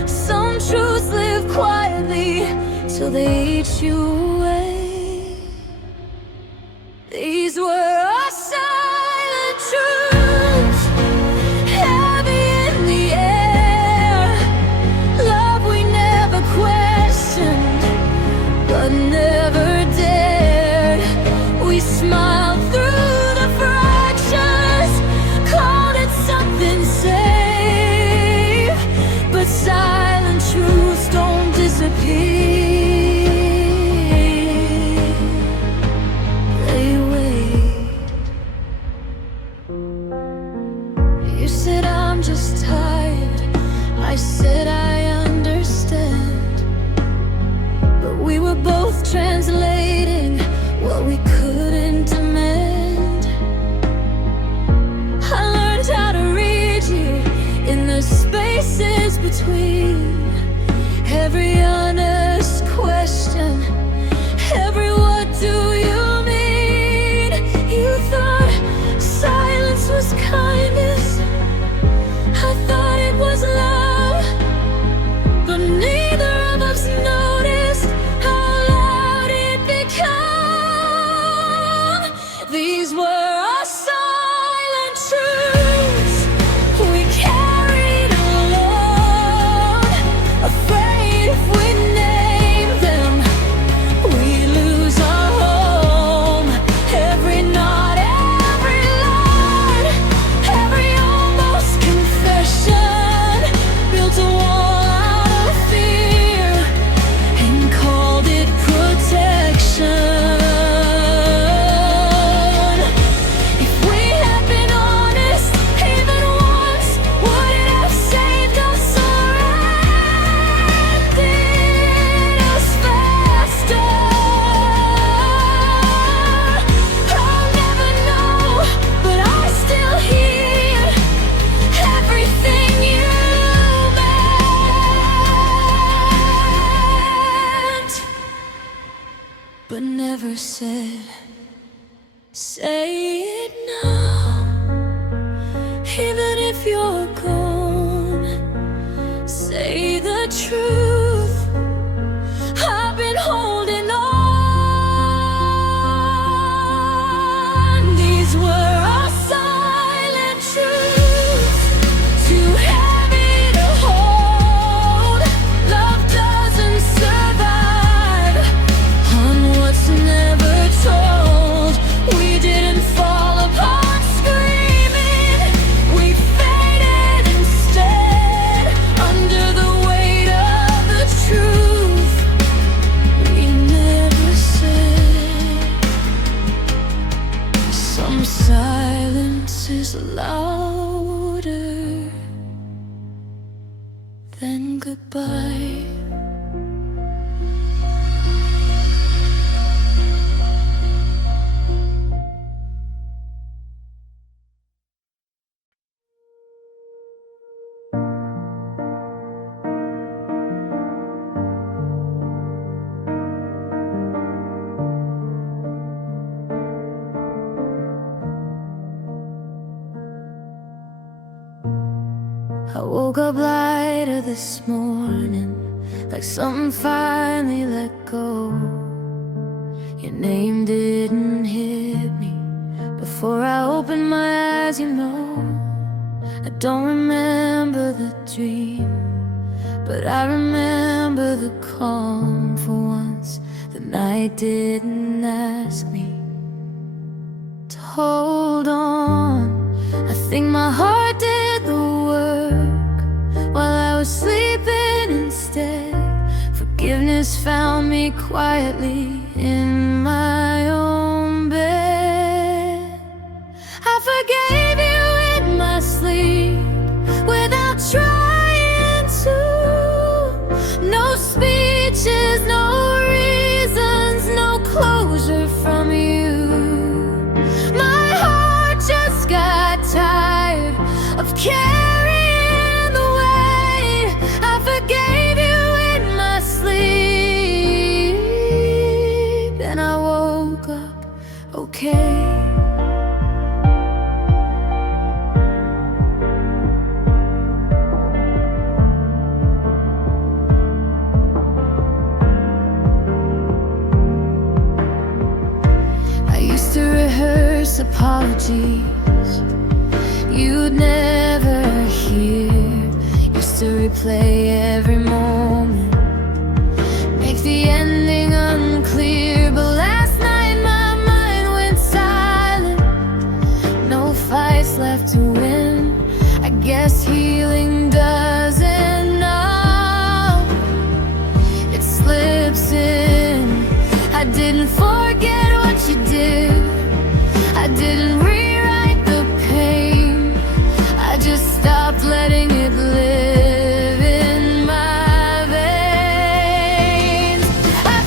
Some truths live quietly till they eat you away. but we were both translating what we couldn't amend. I learned how to read you in the spaces between every honest question, every what do you mean? You thought silence was kindness, I thought it was love, but neither of us noticed how loud it became. These were our silent truths we carried alone, afraid if we named them we'd lose our home. Every knot, every line, every almost confession built a wall out of fear and called it protection. If we had been honest even once, would it have saved us or ended us faster? I'll never know, but I still hear everything you meant, but never said. Say it now, even if you're gone. Say the truth, I've been holding on. These were our silent truths, too heavy to hold. Love doesn't survive on what's never told. We didn't fall apart screaming, we faded instead under the weight of the truth we never said. Some silence is louder than goodbye. I woke up lighter this morning, like something finally let go. Your name didn't hit me before I opened my eyes, you know. I don't remember the dream, but I remember the calm. For once, the night didn't ask me to hold on. I think my heart did the work while I was sleeping instead. Forgiveness found me quietly in my own bed. I forgave you in my sleep without trying to. No speeches, no reasons, no closure from you. My heart just got tired of carrying the weight. I forgave you in my sleep, and I woke up okay. I used to rehearse apologies you'd never hear. Used to replay every moment, make the ending unclear. But last night my mind went silent, no fights left to win. I guess healing doesn't know, it slips in. I didn't forget what you did, I didn't rewrite the pain, I just stopped letting it live in my veins. I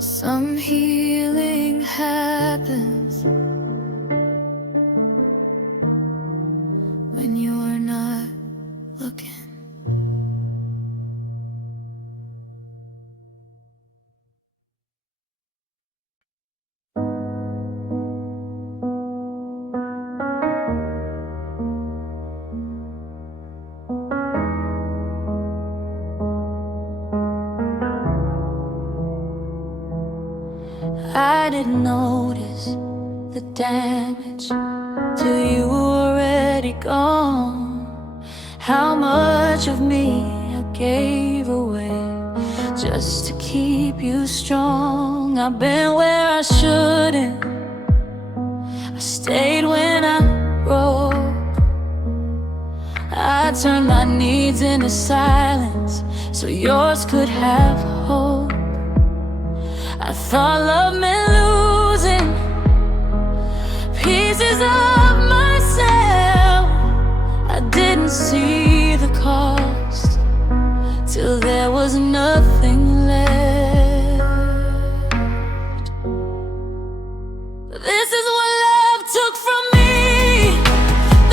Some healing happens when you are not looking. I didn't notice the damage till you were already gone. How much of me I gave away just to keep you strong. I've been where I shouldn't, I stayed when I broke. I turned my needs into silence so yours could have hope. I thought love meant losing pieces of myself. I didn't see the cost till there was nothing left. This is what love took from me,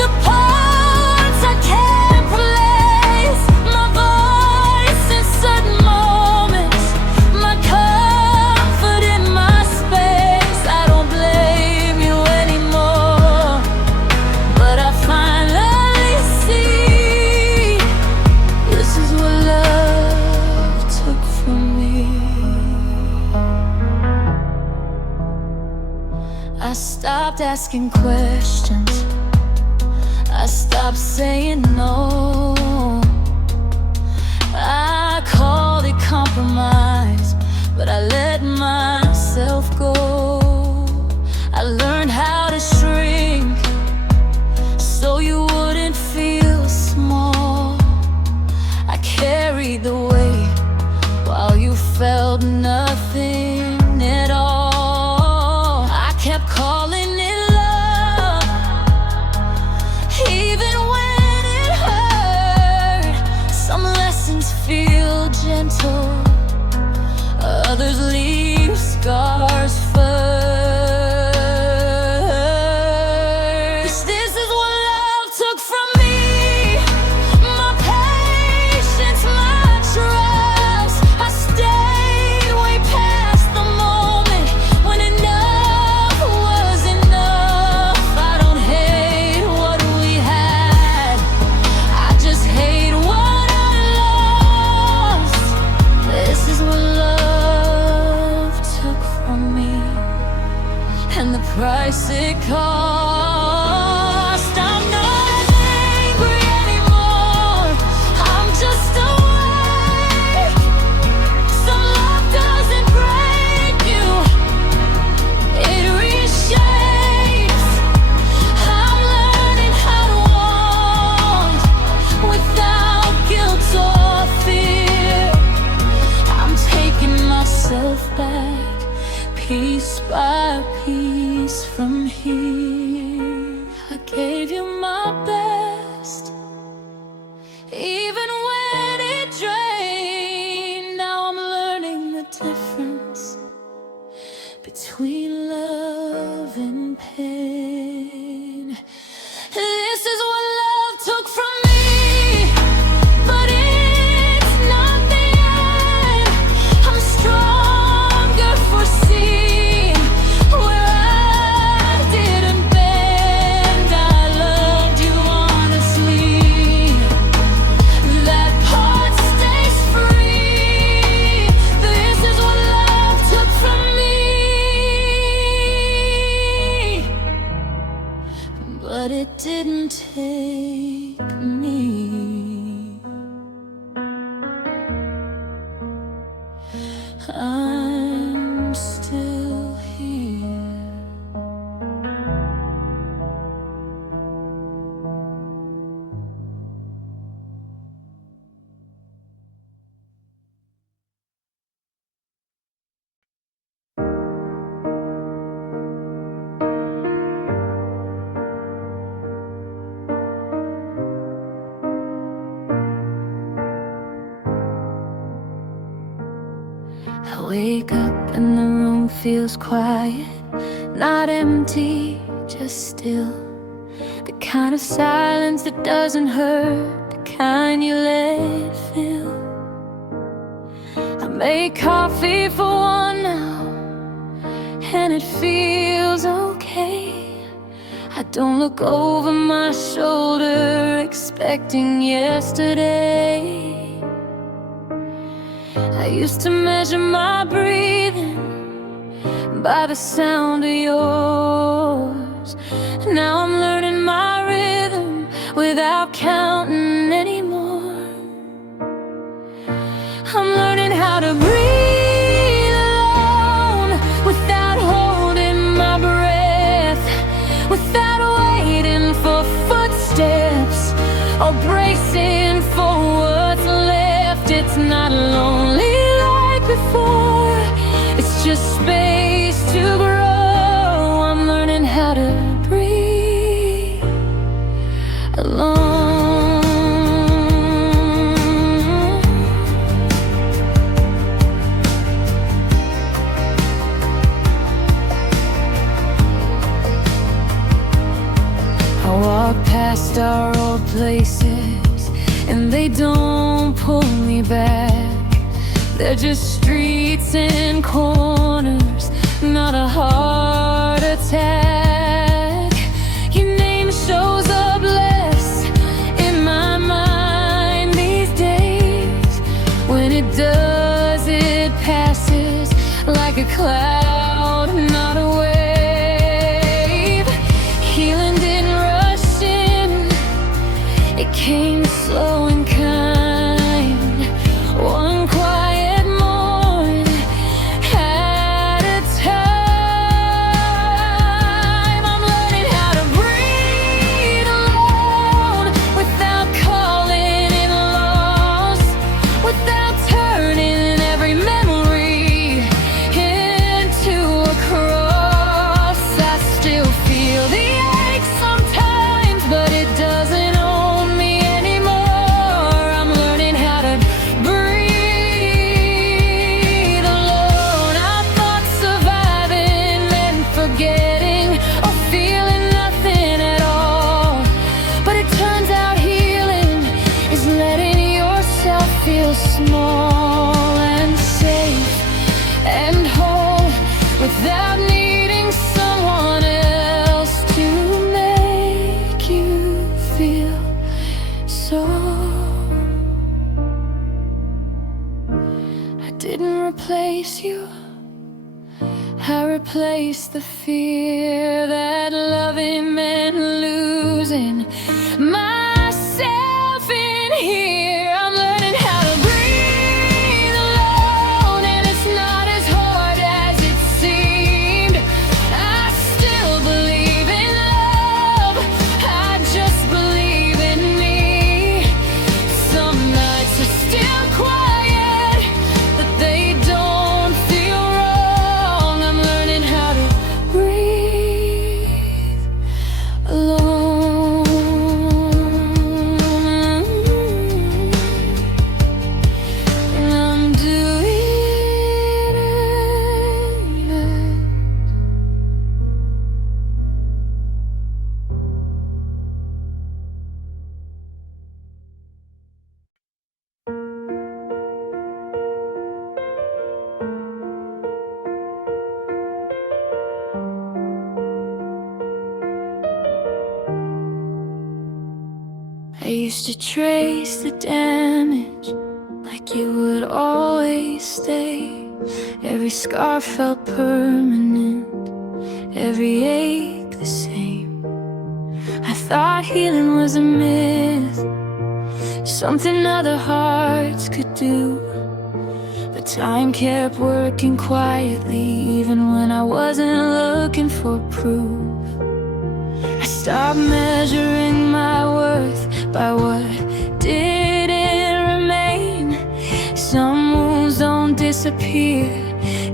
the parts I can't place, my voice in certain moments, my comfort in my space. I don't blame you anymore, but I finally see this is what love took from me. I stopped asking questions, I stopped saying no. I called it compromise, but I let myself go. I learned how to shrink so you wouldn't feel small. I carried the weight while you felt nothing at all. I kept calling it love, even when it hurt. Some lessons feel gentle, others leave scars first. This is what love took from me, my patience, my trust. I stayed way past the moment when enough was enough. I don't hate what we had, I just hate what I lost. This is what love took from me, and the price it cost. I'm not angry anymore, I'm just awake. Some love doesn't break you, it reshapes. I'm learning how to want without guilt or fear. I'm taking myself back, piece by piece from here. I gave you my best, even when it drained. Now I'm learning the difference between love and pain. This is what love took from me, but it's not the end. I'm stronger for seeing where I didn't bend. I loved you honestly, that part stays free. This is what love took from me, but it didn't take me. I'm still here. I wake up and the room feels quiet, not empty, just still. The kind of silence that doesn't hurt, the kind you let fill. I make coffee for one now, and it feels okay. I don't look over my shoulder expecting yesterday. I used to measure my breathing by the sound of yours. Now I'm learning my rhythm without counting anymore. I'm learning how to breathe alone without holding my breath, without waiting for footsteps or bracing for what's left. It's not lonely like before, it's just space to grow. I'm learning how to breathe alone. I walk past our old places and they don't pull me back. They're just streets and corners, not a heart attack. Your name shows up less in my mind these days. When it does, it passes like a cloud, not a wave. Healing didn't rush in, it came slow and kind. One quiet morn at a time. I'm learning how to breathe alone without calling it loss, without turning every memory into a cross. I still feel the ache sometimes, but it doesn't own me anymore. I'm learning how to breathe alone. I thought surviving meant forgetting or feeling nothing at all, but it turns out healing is letting yourself feel small and safe and whole without needing someone else to make you feel so. I didn't replace you, I replaced the fear that loving meant losing myself in here. I'm learning how to breathe alone, and it's not as hard as it seemed. I still believe in love, I just believe in me. Some nights are still quiet, but they don't feel wrong. I'm learning how to breathe alone. And I'm doing it. I used to trace the damage like it would always stay. Every scar felt permanent, every ache the same. I thought healing was a myth, something other hearts could do. But time kept working quietly, even when I wasn't looking for proof. I stopped measuring my worth by what didn't remain. Some wounds don't disappear,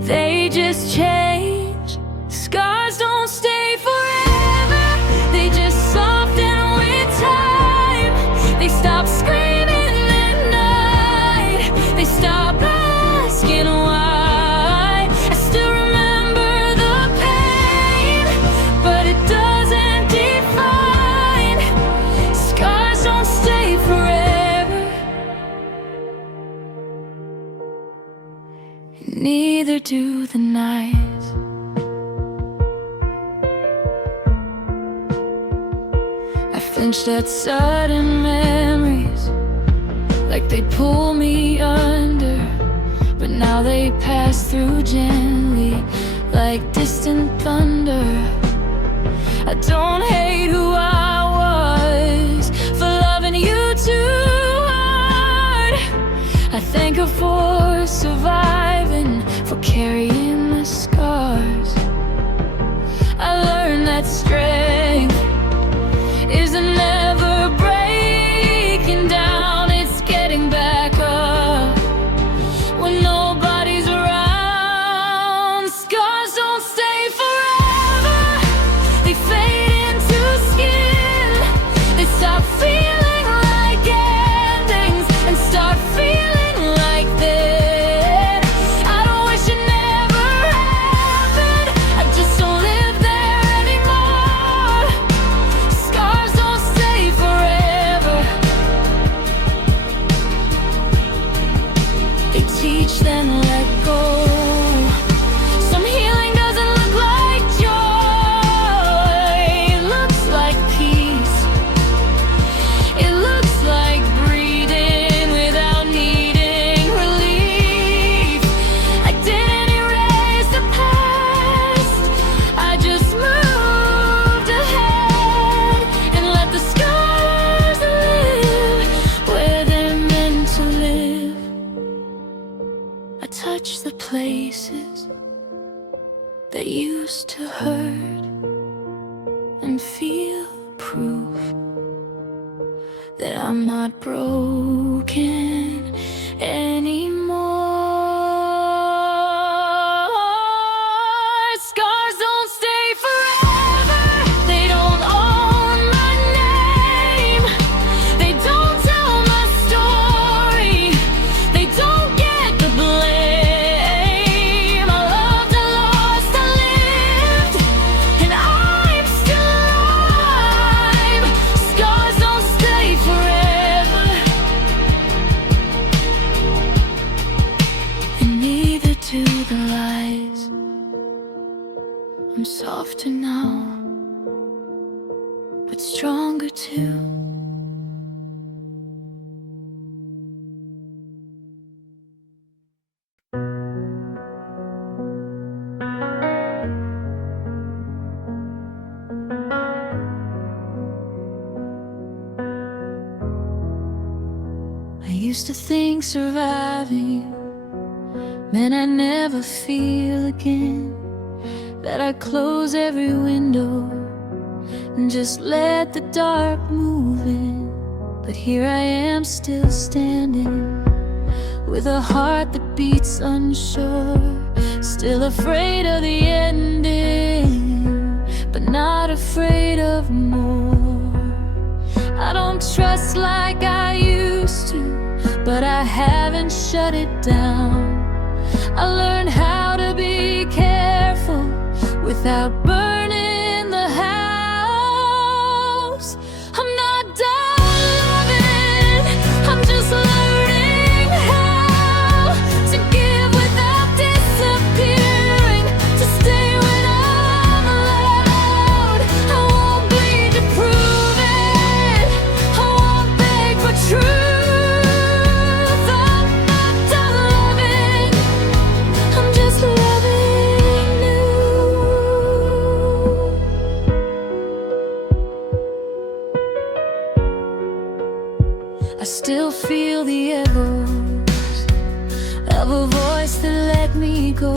they just change. Scars don't stay forever, they just soften with time. They stop screaming at night, they stop asking why. neither do the nights. I flinched at sudden memories, like they pull me under, but now they pass through gently, like distant thunder. I don't hate who I was for loving you too hard. I thank her for surviving, for carrying the scars. I learned that strength isn't never breaking down, it's getting back up when nobody's around. Scars don't stay forever, they fade into skin. They stop feeling like endings and start feeling like this. I don't wish it never happened, I just don't live there anymore. Scars don't stay forever, they teach then let go. Some healing doesn't look like joy, it looks like peace. It looks like breathing without needing relief. I didn't erase the past, I just moved ahead and let the scars live where they're meant to live. I touch the places that used to hurt and feel proof that I'm not broken anymore. Scars don't stay forever, they don't own my name. They don't tell my story, they don't get the blame. I loved, I lost, I lived, and I'm still alive. Scars don't stay forever, and neither do the lies. I'm softer now, but stronger too. I used to think surviving meant I'd never feel again, that I'd close every window and just let the dark move in. But here I am still standing, with a heart that beats unsure, still afraid of the ending, but not afraid of more. I don't trust like I used to, but I haven't shut it down. I learned how to be careful without burning the house. I'm not done loving, I'm just learning how to give without disappearing, to stay when I'm loud. I won't bleed to prove it, I won't beg for truth. I'm not done loving, I'm just loving new. I still feel the echoes of a voice that let me go.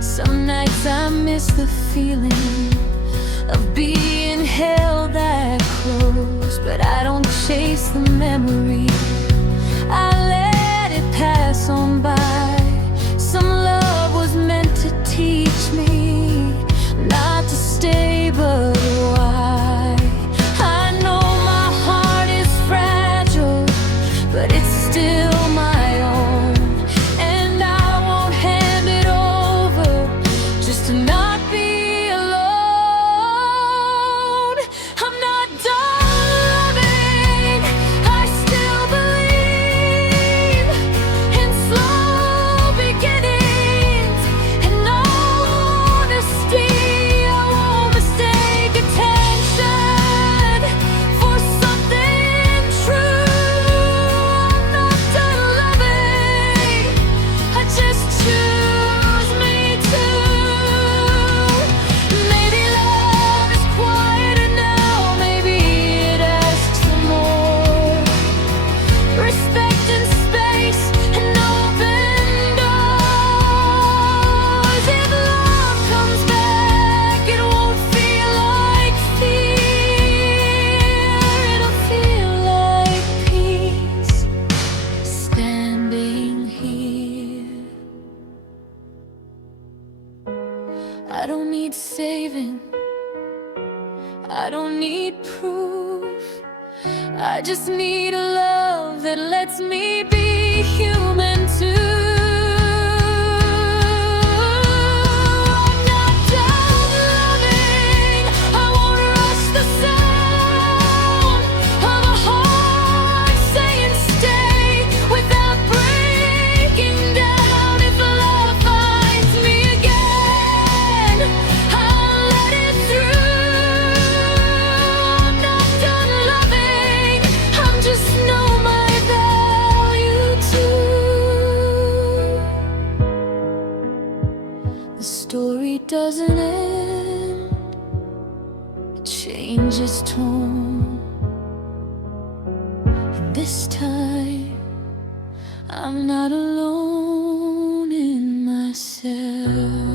Some nights I miss the feeling of being held that close, but I don't chase the memory, I let it pass on by. Some love was meant to teach me not to stay, but why? I know my heart is fragile, but it's still my own, and I won't hand it over just to not be alone. I'm not done loving, I still believe I don't need saving, I don't need proof. I just need a love that lets me be human too. I'm not done loving, I won't rush the sound of a heart saying stay without breaking down. If love finds me again, I'll let it through. I'm not done loving, I'm just know my value too. The story doesn't end, it changes tone. And this time, I'm not alone in myself.